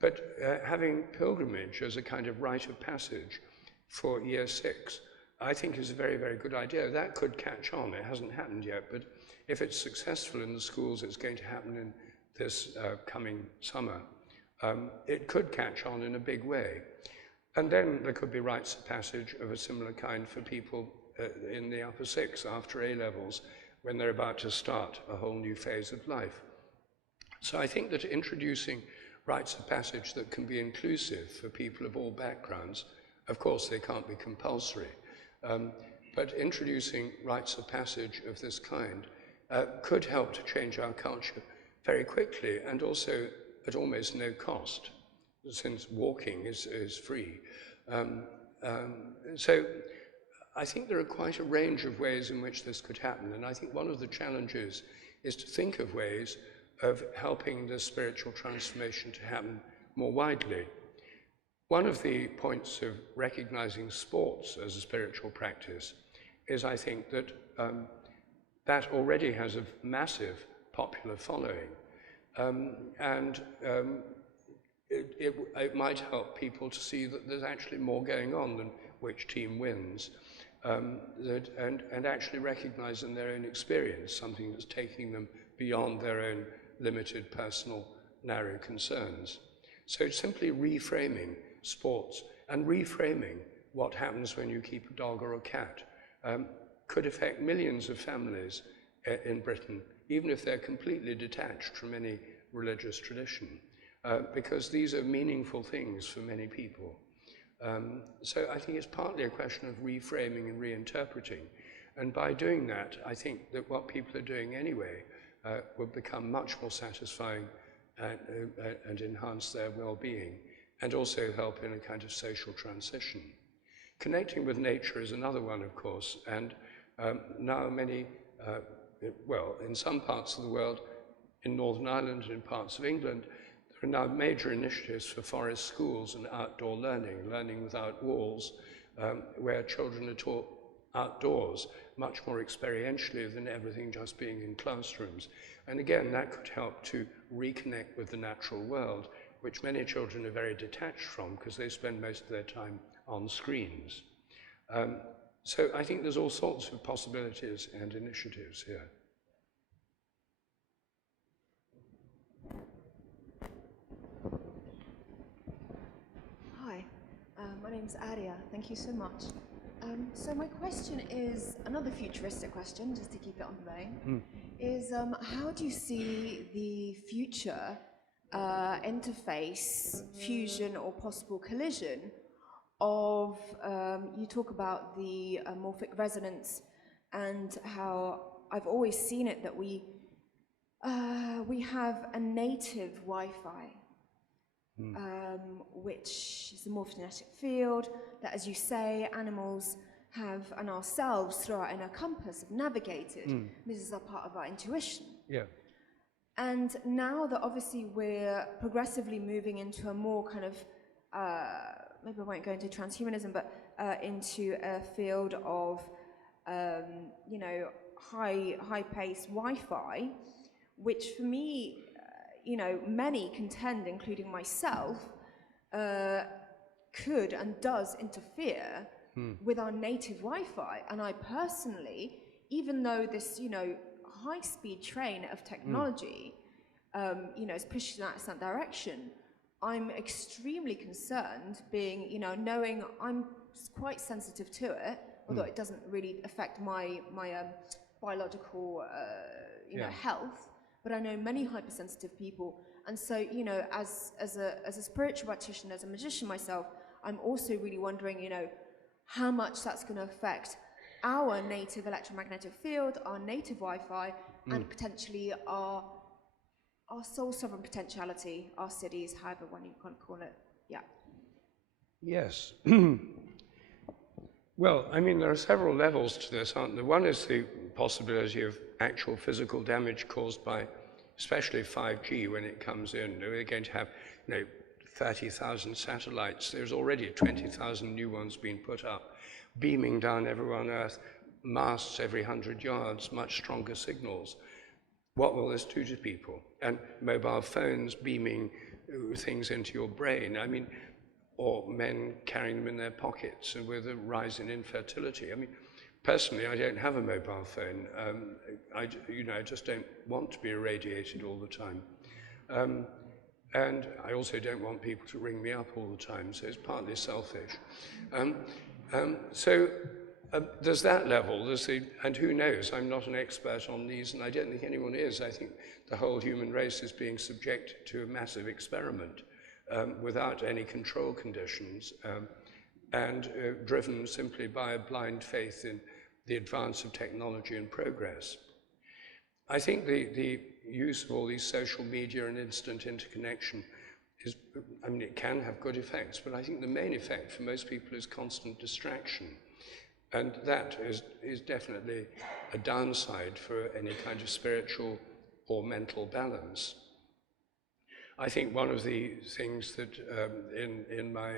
But having pilgrimage as a kind of rite of passage for year 6, I think is a very, very good idea. That could catch on. It hasn't happened yet, but if it's successful in the schools, it's going to happen in this coming summer. It could catch on in a big way. And then there could be rites of passage of a similar kind for people in the upper 6 after A-levels, when they're about to start a whole new phase of life. So I think that introducing rites of passage that can be inclusive for people of all backgrounds, of course they can't be compulsory, but introducing rites of passage of this kind could help to change our culture very quickly, and also at almost no cost, since walking is free. So I think there are quite a range of ways in which this could happen, and I think one of the challenges is to think of ways of helping the spiritual transformation to happen more widely. One of the points of recognizing sports as a spiritual practice is, I think, that that already has a massive popular following, and it might help people to see that there's actually more going on than which team wins, and actually recognize in their own experience something that's taking them beyond their own limited personal narrow concerns. So it's simply reframing sports and reframing what happens when you keep a dog or a cat could affect millions of families in Britain, even if they're completely detached from any religious tradition, because these are meaningful things for many people. So I think it's partly a question of reframing and reinterpreting. And by doing that, I think that what people are doing anyway will become much more satisfying and enhance their well-being, and also help in a kind of social transition. Connecting with nature is another one, of course, and now many, well, in some parts of the world, in Northern Ireland and in parts of England, there are now major initiatives for forest schools and outdoor learning without walls, where children are taught outdoors, much more experientially than everything just being in classrooms. And again, that could help to reconnect with the natural world, which many children are very detached from because they spend most of their time on screens. So I think there's all sorts of possibilities and initiatives here. Hi, my name's Aria. Thank you so much. So my question is, another futuristic question, just to keep it on the vein, is how do you see the future interface, fusion, or possible collision of, you talk about the morphic resonance and how I've always seen it that we have a native Wi-Fi, which is a morphogenetic field that, as you say, animals have, and ourselves through our inner compass have navigated. This is a part of our intuition. Yeah. And now that obviously we're progressively moving into a more kind of, maybe I won't go into transhumanism, but into a field of, you know, high-paced Wi-Fi, which for me, you know, many contend, including myself, could and does interfere with our native Wi-Fi. And I personally, even though this, you know, high-speed train of technology, you know, is pushing us in that direction, I'm extremely concerned, being, you know, knowing I'm quite sensitive to it, although it doesn't really affect my biological, you know, health. But I know many hypersensitive people, and so, you know, as a spiritual practitioner, as a magician myself, I'm also really wondering, you know, how much that's going to affect our native electromagnetic field, our native Wi-Fi, and potentially our soul sovereign potentiality, our cities, however one you can call it. Yeah. Yes. Well, I mean, there are several levels to this, aren't there? One is the possibility of actual physical damage caused by, especially 5G when it comes in. We're going to have, you know, 30,000 satellites. There's already 20,000 new ones being put up, beaming down everywhere on Earth, masts every 100 yards, much stronger signals. What will this do to people? And mobile phones beaming things into your brain. I mean, or men carrying them in their pockets, and with a rise in infertility. I mean, personally, I don't have a mobile phone. You know, I just don't want to be irradiated all the time. And I also don't want people to ring me up all the time, so it's partly selfish. There's that level, and who knows, I'm not an expert on these, and I don't think anyone is. I think the whole human race is being subjected to a massive experiment without any control conditions, and driven simply by a blind faith in the advance of technology and progress. I think the use of all these social media and instant interconnection is, I mean, it can have good effects, but I think the main effect for most people is constant distraction. And that is definitely a downside for any kind of spiritual or mental balance. I think one of the things that in my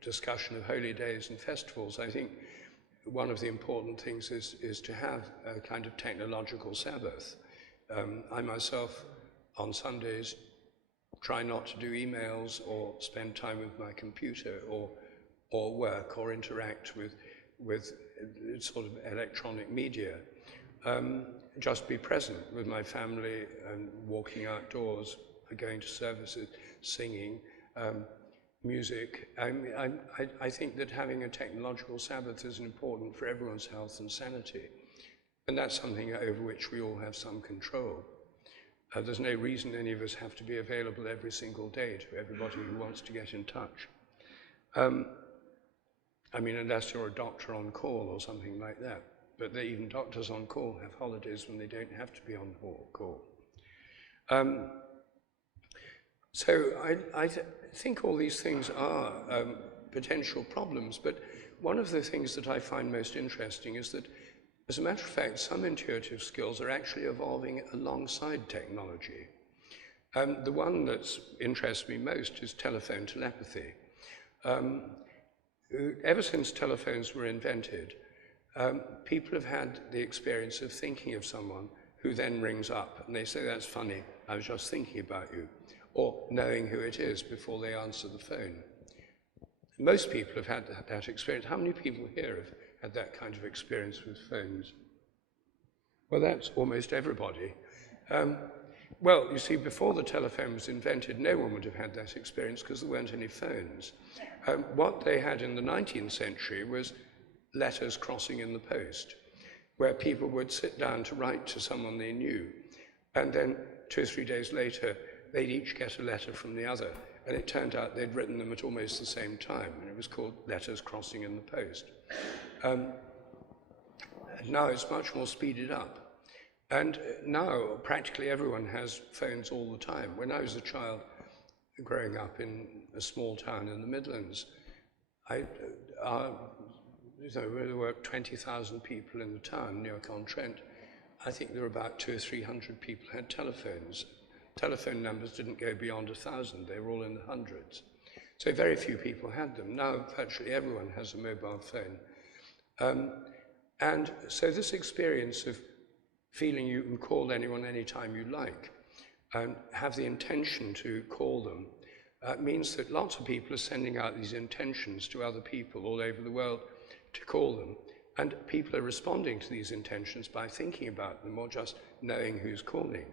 discussion of holy days and festivals, I think one of the important things is to have a kind of technological Sabbath. I myself, on Sundays, try not to do emails or spend time with my computer or work or interact with sort of electronic media. Just be present with my family and walking outdoors, going to services, singing, music. I think that having a technological Sabbath is important for everyone's health and sanity. And that's something over which we all have some control. There's no reason any of us have to be available every single day to everybody who wants to get in touch. I mean, unless you're a doctor on call or something like that. But even doctors on call have holidays when they don't have to be on call. So I think all these things are potential problems, but one of the things that I find most interesting is that, as a matter of fact, some intuitive skills are actually evolving alongside technology. The one that interests me most is telephone telepathy. Ever since telephones were invented, people have had the experience of thinking of someone who then rings up, and they say, "That's funny, I was just thinking about you," or knowing who it is before they answer the phone. Most people have had that experience. How many people here have had that kind of experience with phones? Well, that's almost everybody. Well, you see, before the telephone was invented, no one would have had that experience because there weren't any phones. What they had in the 19th century was letters crossing in the post, where people would sit down to write to someone they knew, and then 2 or 3 days later, they'd each get a letter from the other, and it turned out they'd written them at almost the same time, and it was called letters crossing in the post. Now it's much more speeded up. And now practically everyone has phones all the time. When I was a child growing up in a small town in the Midlands, there were 20,000 people in the town near Trent. I think there were about 200 or 300 people who had telephones. Telephone numbers didn't go beyond 1,000, they were all in the hundreds. So very few people had them. Now virtually everyone has a mobile phone. And so this experience of feeling you can call anyone anytime you like and have the intention to call them means that lots of people are sending out these intentions to other people all over the world to call them. And people are responding to these intentions by thinking about them or just knowing who's calling.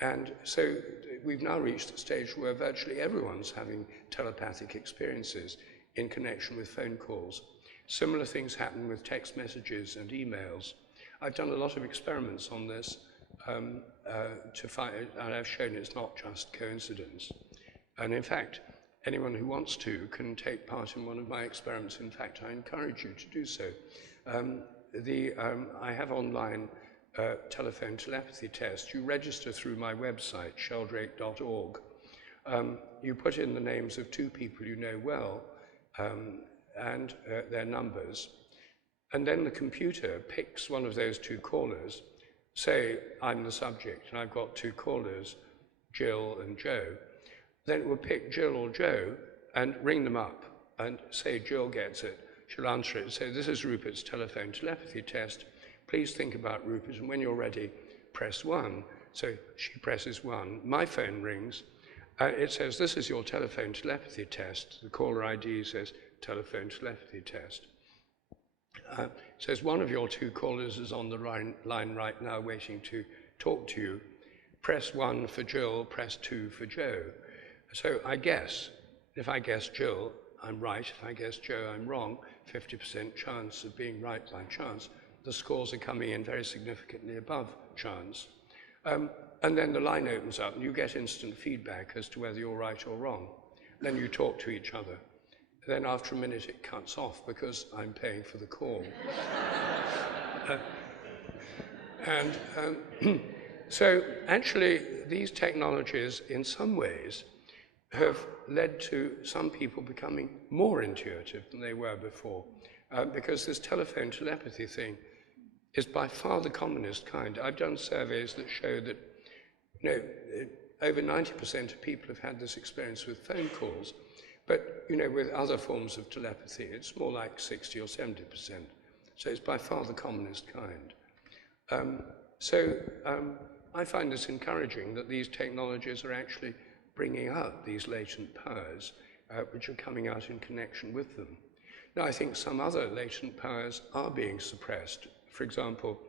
And so we've now reached a stage where virtually everyone's having telepathic experiences in connection with phone calls. Similar things happen with text messages and emails. I've done a lot of experiments on this to find, and I've shown it's not just coincidence. And in fact, anyone who wants to can take part in one of my experiments. In fact, I encourage you to do so. I have online telephone telepathy test. You register through my website, sheldrake.org. You put in the names of 2 people you know well and their numbers. And then the computer picks one of those 2 callers. Say I'm the subject and I've got 2 callers, Jill and Joe. Then it will pick Jill or Joe and ring them up and say Jill gets it. She'll answer it and say, "This is Rupert's telephone telepathy test. Please think about Rupert, and when you're ready, press 1. So she presses 1. My phone rings. It says, "This is your telephone telepathy test." The caller ID says, "Telephone telepathy test." It says, "One of your 2 callers is on the line right now waiting to talk to you. Press 1 for Jill, press 2 for Joe." So I guess, if I guess Jill, I'm right. If I guess Joe, I'm wrong. 50% chance of being right by chance. The scores are coming in very significantly above chance. And then the line opens up and you get instant feedback as to whether you're right or wrong. Then you talk to each other. Then after a minute it cuts off because I'm paying for the call. So actually these technologies in some ways have led to some people becoming more intuitive than they were before, because this telephone telepathy thing is by far the commonest kind. I've done surveys that show that over 90% of people have had this experience with phone calls, but with other forms of telepathy, it's more like 60 or 70%. So it's by far the commonest kind. I find this encouraging that these technologies are actually bringing out these latent powers which are coming out in connection with them. Now, I think some other latent powers are being suppressed. For example,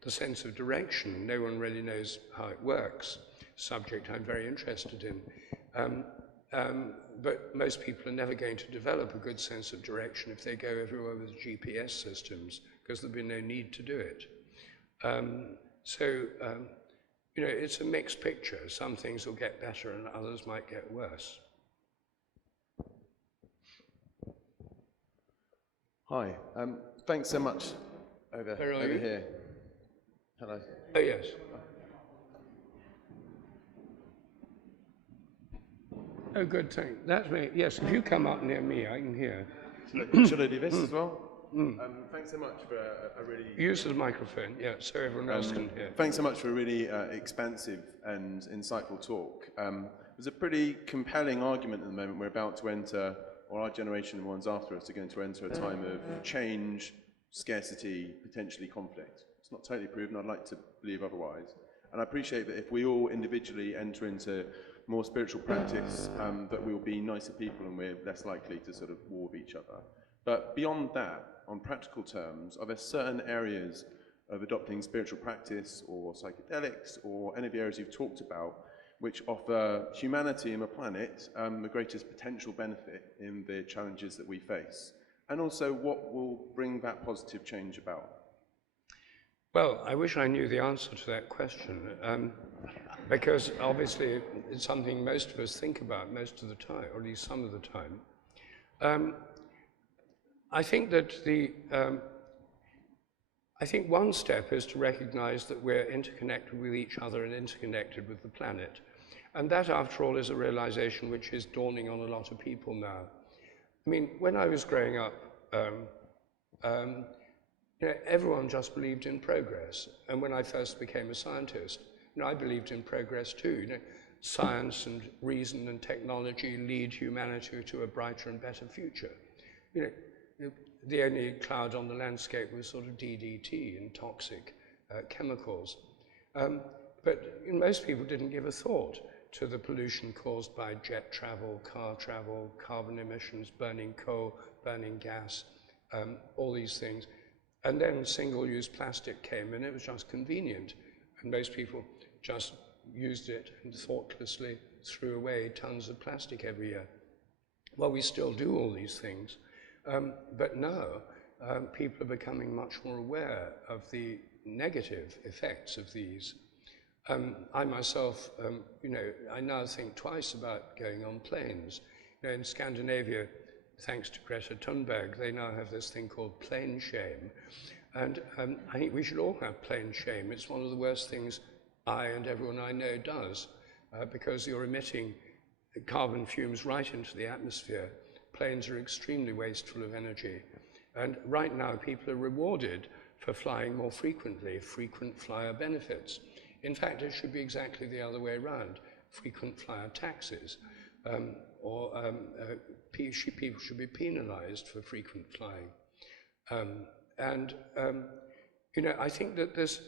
the sense of direction. No one really knows how it works. Subject I'm very interested in. But most people are never going to develop a good sense of direction if they go everywhere with GPS systems, because there'll be no need to do it. It's a mixed picture. Some things will get better and others might get worse. Hi. Thanks so much. Over here. Hello. Oh, yes. Oh, good, thank you. That's me. Yes, if you come up near me, I can hear. Should I do this as well? Thanks so much for a really... Use the microphone, yeah, so everyone else can hear. Thanks so much for a really expansive and insightful talk. There's a pretty compelling argument at the moment. We're about to enter, or our generation and the ones after us are going to enter a time of change, scarcity, potentially conflict. It's not totally proven. I'd like to believe otherwise. And I appreciate that if we all individually enter into more spiritual practice, that we'll be nicer people and we're less likely to sort of war with each other. But beyond that, on practical terms, are there certain areas of adopting spiritual practice or psychedelics or any of the areas you've talked about which offer humanity and the planet the greatest potential benefit in the challenges that we face? And also, what will bring that positive change about? Well, I wish I knew the answer to that question, because obviously it's something most of us think about most of the time, or at least some of the time. I think that I think one step is to recognize that we're interconnected with each other and interconnected with the planet. And that, after all, is a realization which is dawning on a lot of people now. I mean, when I was growing up, everyone just believed in progress. And when I first became a scientist, I believed in progress too. Science and reason and technology lead humanity to a brighter and better future. The only cloud on the landscape was sort of DDT and toxic chemicals. But most people didn't give a thought to the pollution caused by jet travel, carbon emissions, burning coal, burning gas, all these things. And then single-use plastic came, and it was just convenient. And most people just used it and thoughtlessly threw away tons of plastic every year. Well, we still do all these things. But now, people are becoming much more aware of the negative effects of these. I myself, I now think twice about going on planes. In Scandinavia, thanks to Greta Thunberg, they now have this thing called plane shame. And I think we should all have plane shame. It's one of the worst things I and everyone I know does, because you're emitting carbon fumes right into the atmosphere. Planes are extremely wasteful of energy. And right now, people are rewarded for flying more frequently, frequent flyer benefits. In fact, it should be exactly the other way around, frequent flyer taxes, people should be penalized for frequent flying. I think that this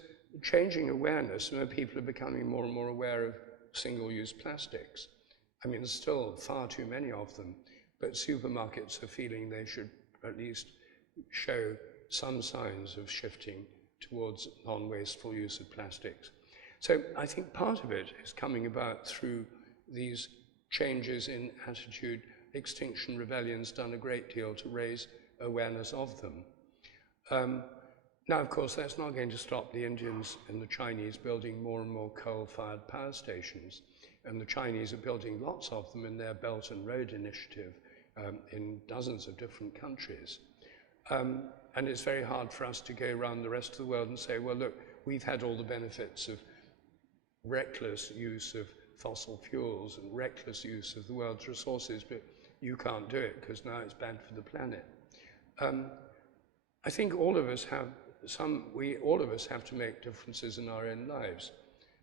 changing awareness, people are becoming more and more aware of single-use plastics. I mean, there's still far too many of them, but supermarkets are feeling they should at least show some signs of shifting towards non-wasteful use of plastics. So I think part of it is coming about through these changes in attitude. Extinction Rebellion's done a great deal to raise awareness of them. Now, of course, that's not going to stop the Indians and the Chinese building more and more coal-fired power stations, and the Chinese are building lots of them in their Belt and Road Initiative in dozens of different countries. And it's very hard for us to go around the rest of the world and say, well, look, we've had all the benefits of reckless use of fossil fuels and reckless use of the world's resources, but you can't do it because now it's bad for the planet. I think all of us have to make differences in our own lives,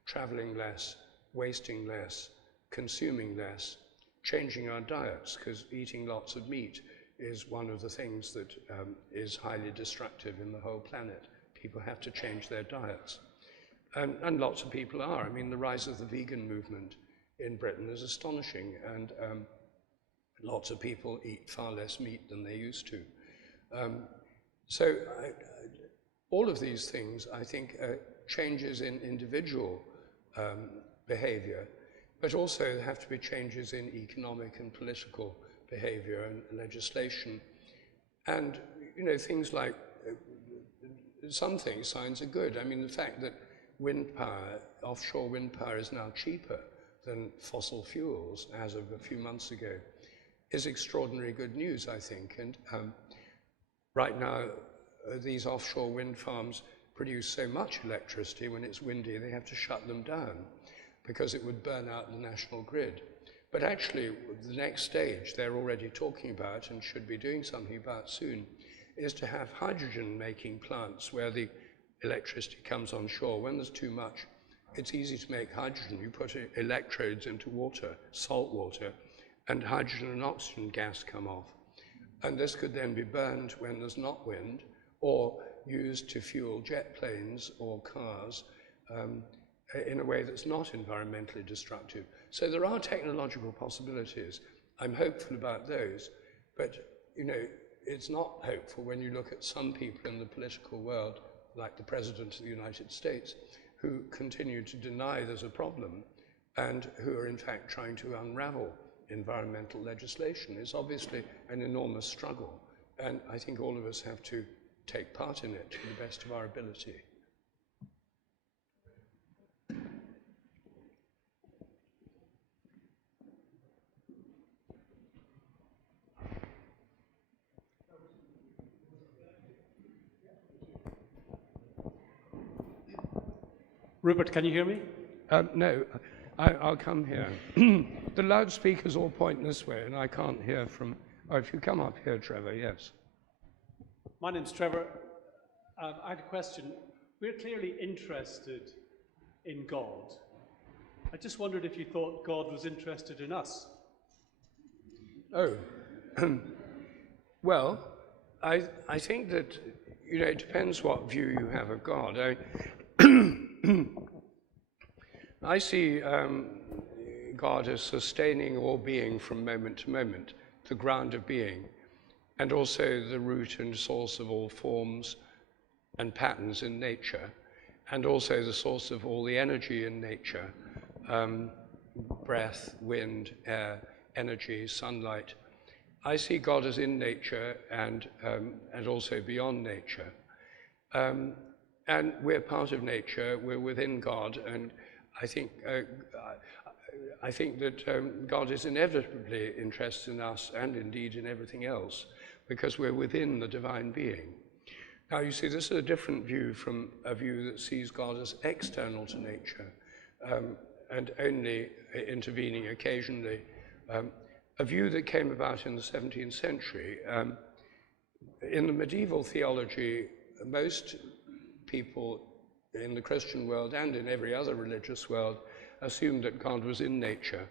traveling less, wasting less, consuming less, changing our diets, because eating lots of meat is one of the things that is highly destructive in the whole planet. People have to change their diets. And lots of people are. I mean, the rise of the vegan movement in Britain is astonishing, and lots of people eat far less meat than they used to. All of these things, I think, are changes in individual behavior, but also there have to be changes in economic and political behavior and legislation. And, things like, some things, signs are good. I mean, the fact that wind power, offshore wind power is now cheaper than fossil fuels as of a few months ago is extraordinary good news, I think. And right now, these offshore wind farms produce so much electricity when it's windy, they have to shut them down because it would burn out the national grid. But actually, the next stage they're already talking about and should be doing something about soon is to have hydrogen-making plants where the electricity comes on shore. When there's too much, it's easy to make hydrogen. You put electrodes into water, salt water, and hydrogen and oxygen gas come off. And this could then be burned when there's not wind, or used to fuel jet planes or cars in a way that's not environmentally destructive. So there are technological possibilities. I'm hopeful about those, but you know, it's not hopeful when you look at some people in the political world, like the President of the United States, who continue to deny there's a problem and who are in fact trying to unravel environmental legislation. It's obviously an enormous struggle, and I think all of us have to take part in it to the best of our ability. Rupert, can you hear me? No, I'll come here. The loudspeakers all point this way, and I can't hear from... Oh, if you come up here, Trevor, yes. My name's Trevor. I had a question. We're clearly interested in God. I just wondered if you thought God was interested in us. Oh, well, I think that, you know, it depends what view you have of God. I see God as sustaining all being from moment to moment, the ground of being, and also the root and source of all forms and patterns in nature, and also the source of all the energy in nature, breath, wind, air, energy, sunlight. I see God as in nature and also beyond nature. And we're part of nature, we're within God, and I think that God is inevitably interested in us and indeed in everything else, because we're within the divine being. Now you see, this is a different view from a view that sees God as external to nature and only intervening occasionally. A view that came about in the 17th century. In the medieval theology, most people in the Christian world and in every other religious world assumed that God was in nature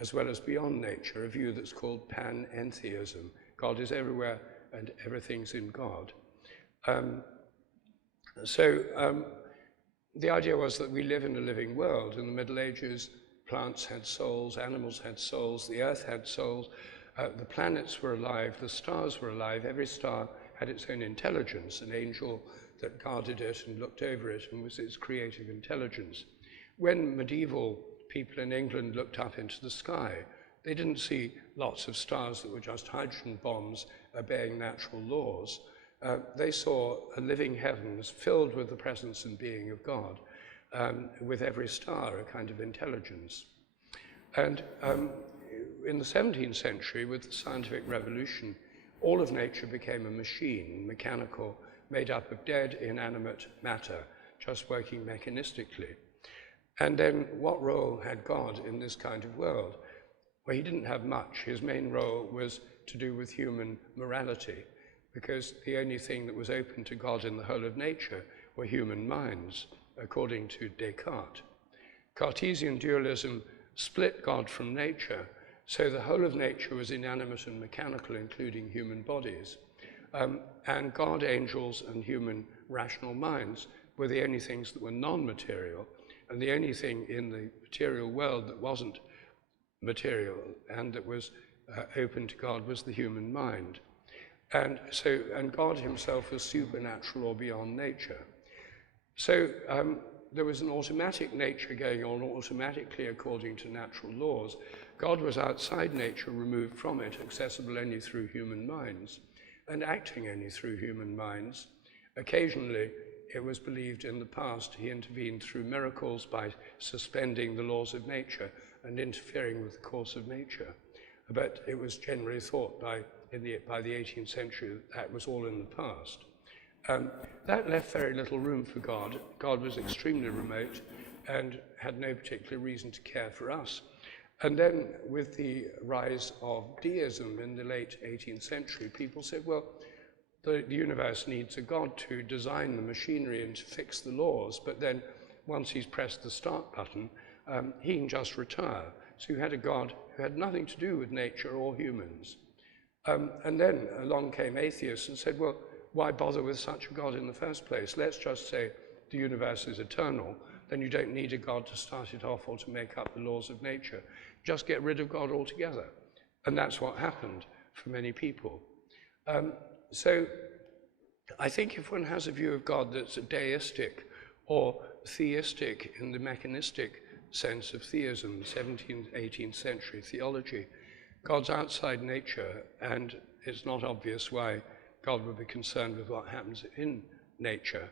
as well as beyond nature, a view that's called panentheism. God is everywhere and everything's in God. The idea was that we live in a living world. In the Middle Ages, plants had souls, animals had souls, the earth had souls, the planets were alive, the stars were alive, every star had its own intelligence, an angel that guarded it and looked over it and was its creative intelligence. When medieval people in England looked up into the sky, they didn't see lots of stars that were just hydrogen bombs obeying natural laws. They saw a living heavens filled with the presence and being of God, with every star a kind of intelligence. And in the 17th century, with the scientific revolution, all of nature became a machine, mechanical, made up of dead, inanimate matter, just working mechanistically. And then what role had God in this kind of world? Well, he didn't have much. His main role was to do with human morality, because the only thing that was open to God in the whole of nature were human minds, according to Descartes. Cartesian dualism split God from nature, so the whole of nature was inanimate and mechanical, including human bodies. And God, angels, and human rational minds were the only things that were non-material, and the only thing in the material world that wasn't material and that was open to God was the human mind. And God himself was supernatural or beyond nature. So there was an automatic nature going on automatically according to natural laws. God was outside nature, removed from it, accessible only through human minds, and acting only through human minds. Occasionally, it was believed in the past he intervened through miracles by suspending the laws of nature and interfering with the course of nature. But it was generally thought by by the 18th century, that was all in the past. That left very little room for God. God was extremely remote and had no particular reason to care for us. And then with the rise of deism in the late 18th century, people said, well, the universe needs a God to design the machinery and to fix the laws, but then once he's pressed the start button, he can just retire. So you had a God who had nothing to do with nature or humans. And then along came atheists and said, well, why bother with such a God in the first place? Let's just say the universe is eternal, then you don't need a God to start it off or to make up the laws of nature. Just get rid of God altogether. And that's what happened for many people. So I think if one has a view of God that's deistic or theistic in the mechanistic sense of theism, 17th, 18th century theology, God's outside nature, and it's not obvious why God would be concerned with what happens in nature.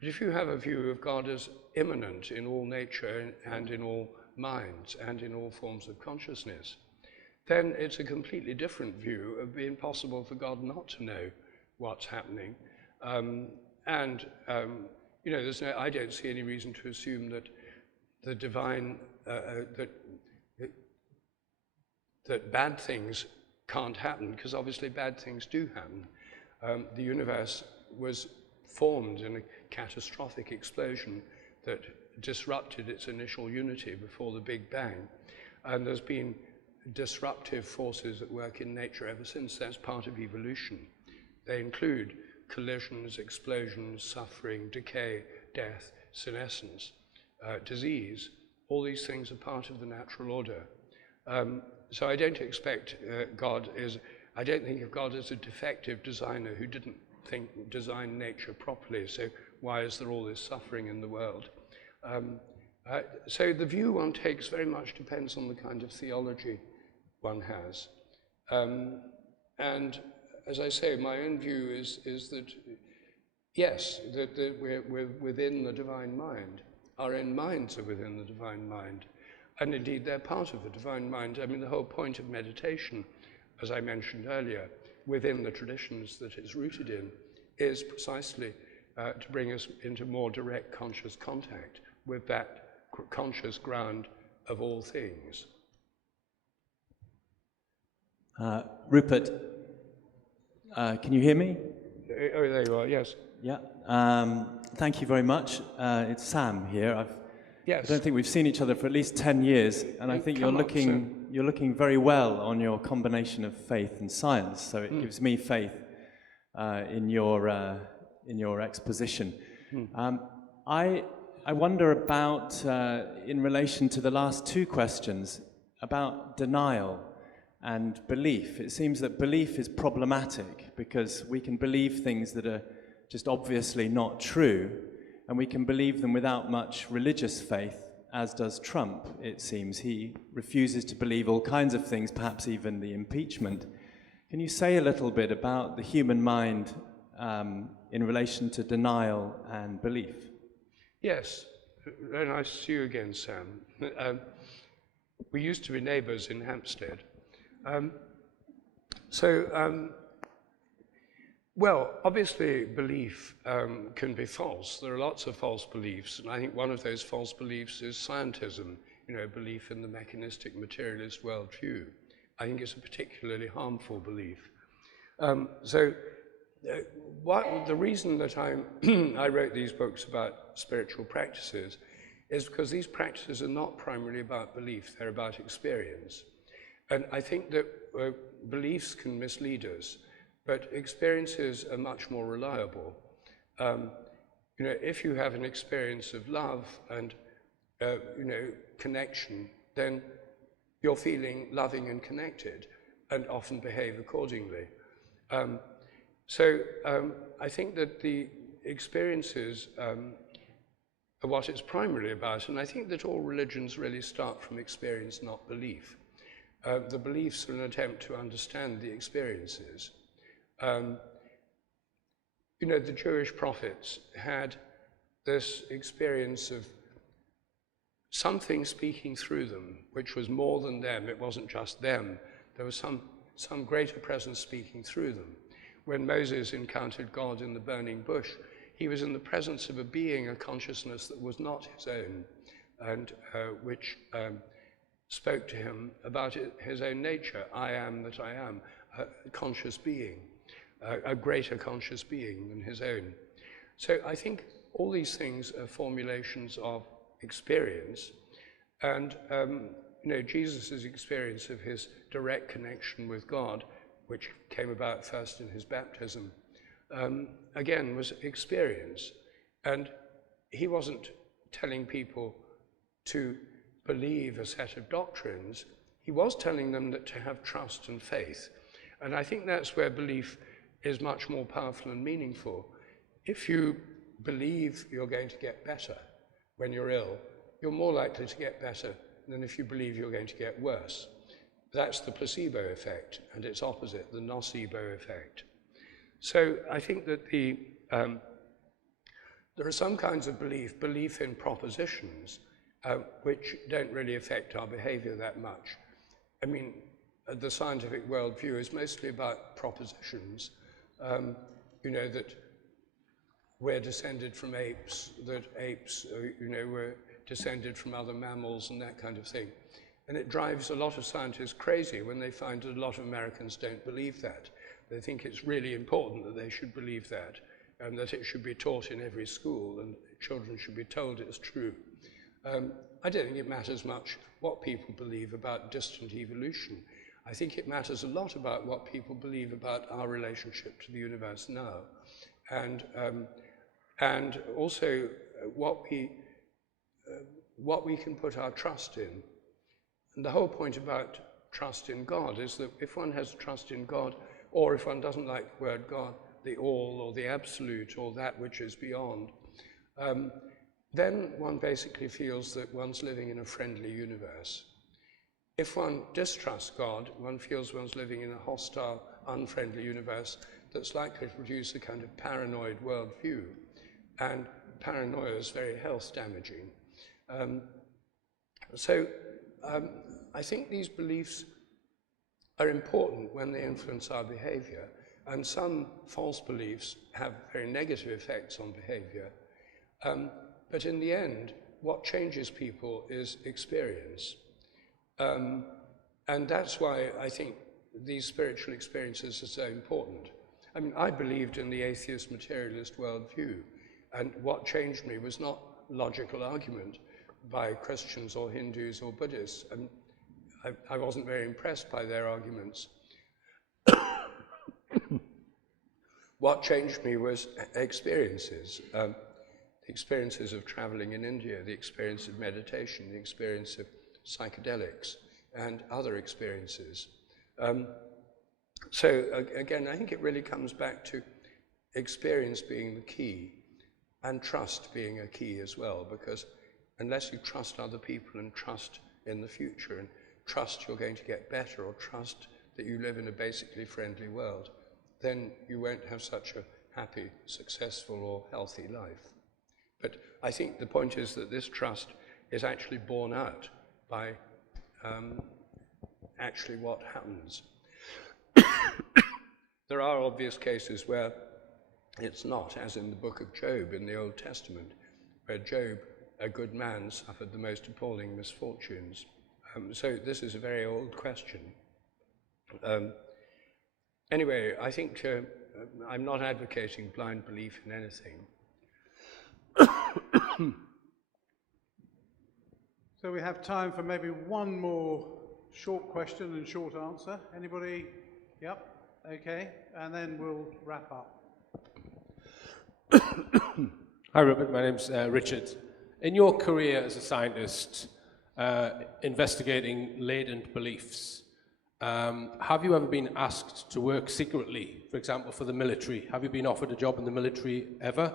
But if you have a view of God as immanent in all nature and in all minds and in all forms of consciousness, then it's a completely different view of being possible for God not to know what's happening. You know, I don't see any reason to assume that the divine, that bad things can't happen, because obviously bad things do happen. The universe was formed in a catastrophic explosion that disrupted its initial unity before the Big Bang. And there's been disruptive forces at work in nature ever since. That's part of evolution. They include collisions, explosions, suffering, decay, death, senescence, disease. All these things are part of the natural order. So I don't expect I don't think of God as a defective designer who didn't design nature properly, so why is there all this suffering in the world? So the view one takes very much depends on the kind of theology one has. And as I say, my own view is that, yes, that we're within the divine mind. Our own minds are within the divine mind. And indeed, they're part of the divine mind. I mean, the whole point of meditation, as I mentioned earlier, within the traditions that it's rooted in, is precisely to bring us into more direct conscious contact with that conscious ground of all things. Rupert, can you hear me? Oh, there you are, yes. Yeah. Thank you very much. It's Sam here. Yes. I don't think we've seen each other for at least 10 years, and I think you're looking very well on your combination of faith and science. So it gives me faith in your exposition. I wonder about, in relation to the last two questions, about denial and belief. It seems that belief is problematic because we can believe things that are just obviously not true, and we can believe them without much religious faith, as does Trump, it seems. He refuses to believe all kinds of things, perhaps even the impeachment. Can you say a little bit about the human mind in relation to denial and belief? Yes. Very nice to see you again, Sam. We used to be neighbours in Hampstead. Well, obviously belief can be false. There are lots of false beliefs, and I think one of those false beliefs is scientism, you know, belief in the mechanistic materialist worldview. I think it's a particularly harmful belief. The reason that I wrote these books about spiritual practices is because these practices are not primarily about belief, they're about experience. And I think that beliefs can mislead us, but experiences are much more reliable. You know, if you have an experience of love and, you know, connection, then you're feeling loving and connected and often behave accordingly. I think that the experiences are what it's primarily about, and I think that all religions really start from experience, not belief. The beliefs are an attempt to understand the experiences. You know, the Jewish prophets had this experience of something speaking through them, which was more than them. It wasn't just them. There was some some greater presence speaking through them. When Moses encountered God in the burning bush, he was in the presence of a being, a consciousness that was not his own, and which spoke to him about his own nature. I am that I am, a conscious being, a greater conscious being than his own. So I think all these things are formulations of experience, and Jesus' experience of his direct connection with God, which came about first in his baptism, again was experience. And he wasn't telling people to believe a set of doctrines. He was telling them that to have trust and faith. And I think that's where belief is much more powerful and meaningful. If you believe you're going to get better when you're ill, you're more likely to get better than if you believe you're going to get worse. That's the placebo effect, and its opposite, the nocebo effect. So I think that there are some kinds of belief in propositions, which don't really affect our behavior that much. I mean, the scientific worldview is mostly about propositions, that we're descended from apes, that apes, were descended from other mammals and that kind of thing. And it drives a lot of scientists crazy when they find that a lot of Americans don't believe that. They think it's really important that they should believe that, and that it should be taught in every school, and children should be told it's true. I don't think it matters much what people believe about distant evolution. I think it matters a lot about what people believe about our relationship to the universe now, and also what we can put our trust in. And the whole point about trust in God is that if one has trust in God, or if one doesn't like the word God, the all or the absolute or that which is beyond, then one basically feels that one's living in a friendly universe. If one distrusts God, one feels one's living in a hostile, unfriendly universe that's likely to produce a kind of paranoid worldview. And paranoia is very health damaging. I think these beliefs are important when they influence our behavior, and some false beliefs have very negative effects on behavior. But in the end, what changes people is experience. And that's why I think these spiritual experiences are so important. I mean, I believed in the atheist materialist worldview, and what changed me was not logical argument by Christians or Hindus or Buddhists. And I wasn't very impressed by their arguments. What changed me was experiences. The experiences of traveling in India, the experience of meditation, the experience of psychedelics, and other experiences. Again, I think it really comes back to experience being the key, and trust being a key as well, because unless you trust other people and trust in the future and trust you're going to get better, or trust that you live in a basically friendly world, then you won't have such a happy, successful, or healthy life. But I think the point is that this trust is actually borne out by actually what happens. There are obvious cases where it's not, as in the book of Job in the Old Testament, where Job, a good man, suffered the most appalling misfortunes. So this is a very old question. Anyway, I think I'm not advocating blind belief in anything. So we have time for maybe one more short question and short answer. Anybody? Yep. Okay. And then we'll wrap up. Hi, Rupert. My name's Richard. In your career as a scientist, investigating latent beliefs, have you ever been asked to work secretly, for example, for the military? Have you been offered a job in the military ever?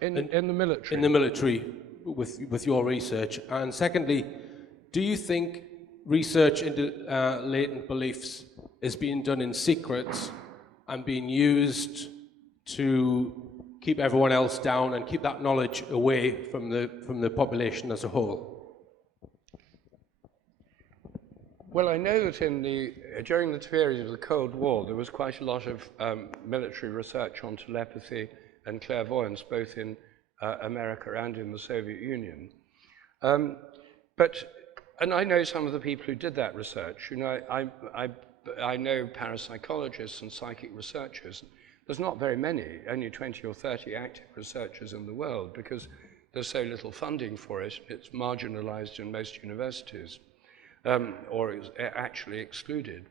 In the military? In the military, with your research. And secondly, do you think research into latent beliefs is being done in secret and being used to keep everyone else down and keep that knowledge away from the population as a whole? Well, I know that during the period of the Cold War, there was quite a lot of military research on telepathy and clairvoyance, both in America and in the Soviet Union. And I know some of the people who did that research. You know, I know parapsychologists and psychic researchers. There's not very many, only 20 or 30 active researchers in the world because there's so little funding for it. It's marginalized in most universities. Or is actually excluded.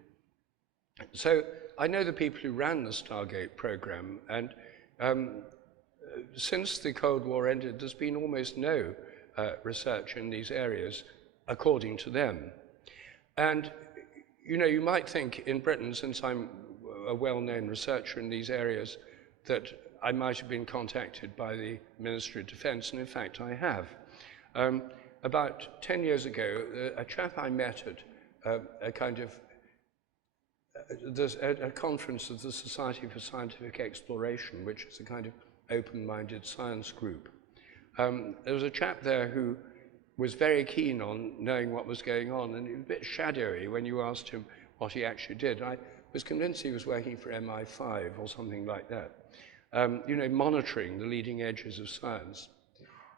So I know the people who ran the Stargate program, and since the Cold War ended, there's been almost no research in these areas, according to them. And you know, you might think in Britain, since I'm a well-known researcher in these areas, that I might have been contacted by the Ministry of Defence, and in fact I have. About 10 years ago, a chap I met at a conference of the Society for Scientific Exploration, which is a kind of open-minded science group. There was a chap there who was very keen on knowing what was going on, and he was a bit shadowy when you asked him what he actually did. I was convinced he was working for MI5 or something like that, you know, monitoring the leading edges of science.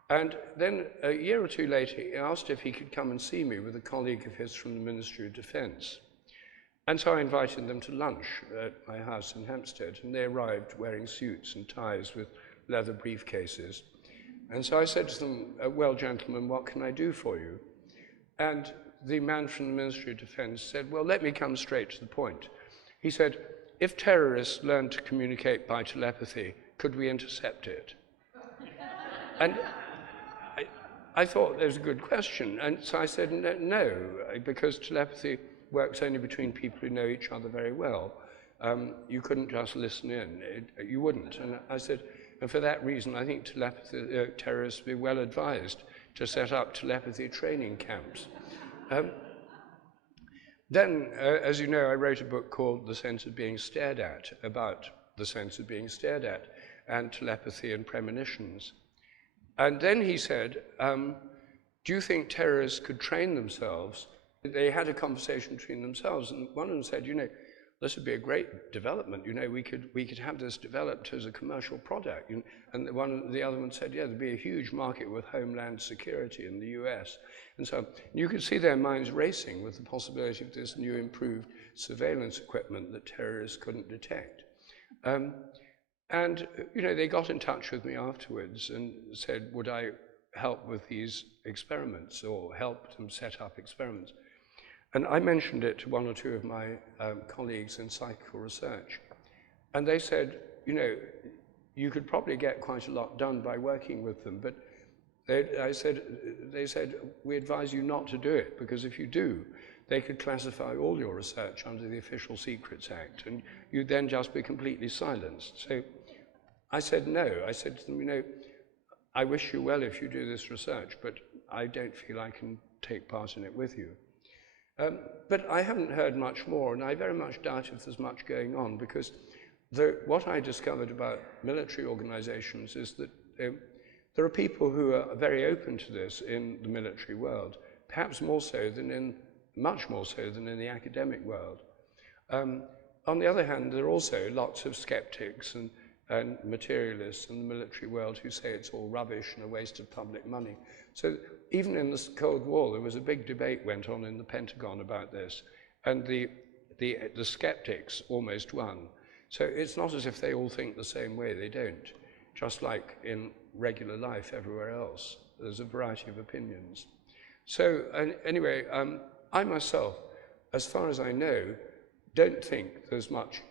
And then a year or two later, he asked if he could come and see me with a colleague of his from the Ministry of Defence. And so I invited them to lunch at my house in Hampstead, and they arrived wearing suits and ties with leather briefcases. And so I said to them, well, gentlemen, what can I do for you? And the man from the Ministry of Defence said, well, let me come straight to the point. He said, if terrorists learn to communicate by telepathy, could we intercept it? And I thought that was a good question, and so I said no, because telepathy works only between people who know each other very well. You couldn't just listen in, you wouldn't. And I said, and for that reason, I think terrorists would be well advised to set up telepathy training camps. Then, as you know, I wrote a book called The Sense of Being Stared At, about the sense of being stared at, and telepathy and premonitions. And then he said, do you think terrorists could train themselves? They had a conversation between themselves, and one of them said, you know, this would be a great development. You know, we could have this developed as a commercial product. And the other one said, yeah, there'd be a huge market with Homeland Security in the US. And so you could see their minds racing with the possibility of this new improved surveillance equipment that terrorists couldn't detect. And, you know, they got in touch with me afterwards and said, would I help with these experiments or help them set up experiments? And I mentioned it to one or two of my colleagues in psychical research. And they said, you know, you could probably get quite a lot done by working with them, but they said, we advise you not to do it, because if you do, they could classify all your research under the Official Secrets Act, and you'd then just be completely silenced. So I said no. I said to them, you know, I wish you well if you do this research, but I don't feel I can take part in it with you. But I haven't heard much more, and I very much doubt if there's much going on, because what I discovered about military organizations is that there are people who are very open to this in the military world, perhaps more so than much more so than in the academic world. On the other hand, there are also lots of skeptics and materialists in the military world who say it's all rubbish and a waste of public money. So even in the Cold War, there was a big debate went on in the Pentagon about this, and the skeptics almost won. So it's not as if they all think the same way, they don't. Just like in regular life everywhere else, there's a variety of opinions. So anyway, I myself, as far as I know, don't think there's much,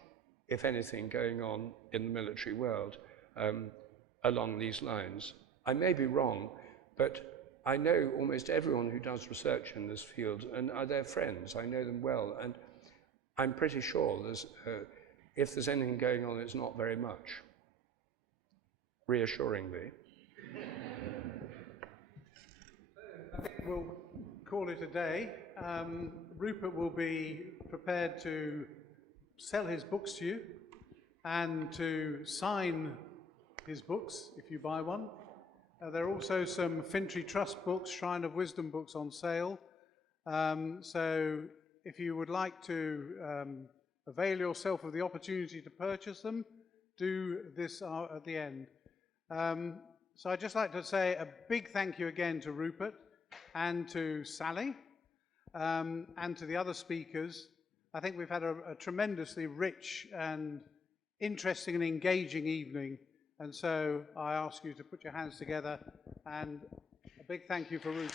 if anything, going on in the military world along these lines. I may be wrong, but I know almost everyone who does research in this field, and are their friends. I know them well, and I'm pretty sure if there's anything going on, it's not very much, reassuringly. I think we'll call it a day. Rupert will be prepared to sell his books to you and to sign his books if you buy one. There are also some Fintry Trust books, Shrine of Wisdom books on sale. So if you would like to avail yourself of the opportunity to purchase them, do this at the end. So I'd just like to say a big thank you again to Rupert and to Sally and to the other speakers. I think we've had a tremendously rich and interesting and engaging evening, and so I ask you to put your hands together, and a big thank you for Rupert.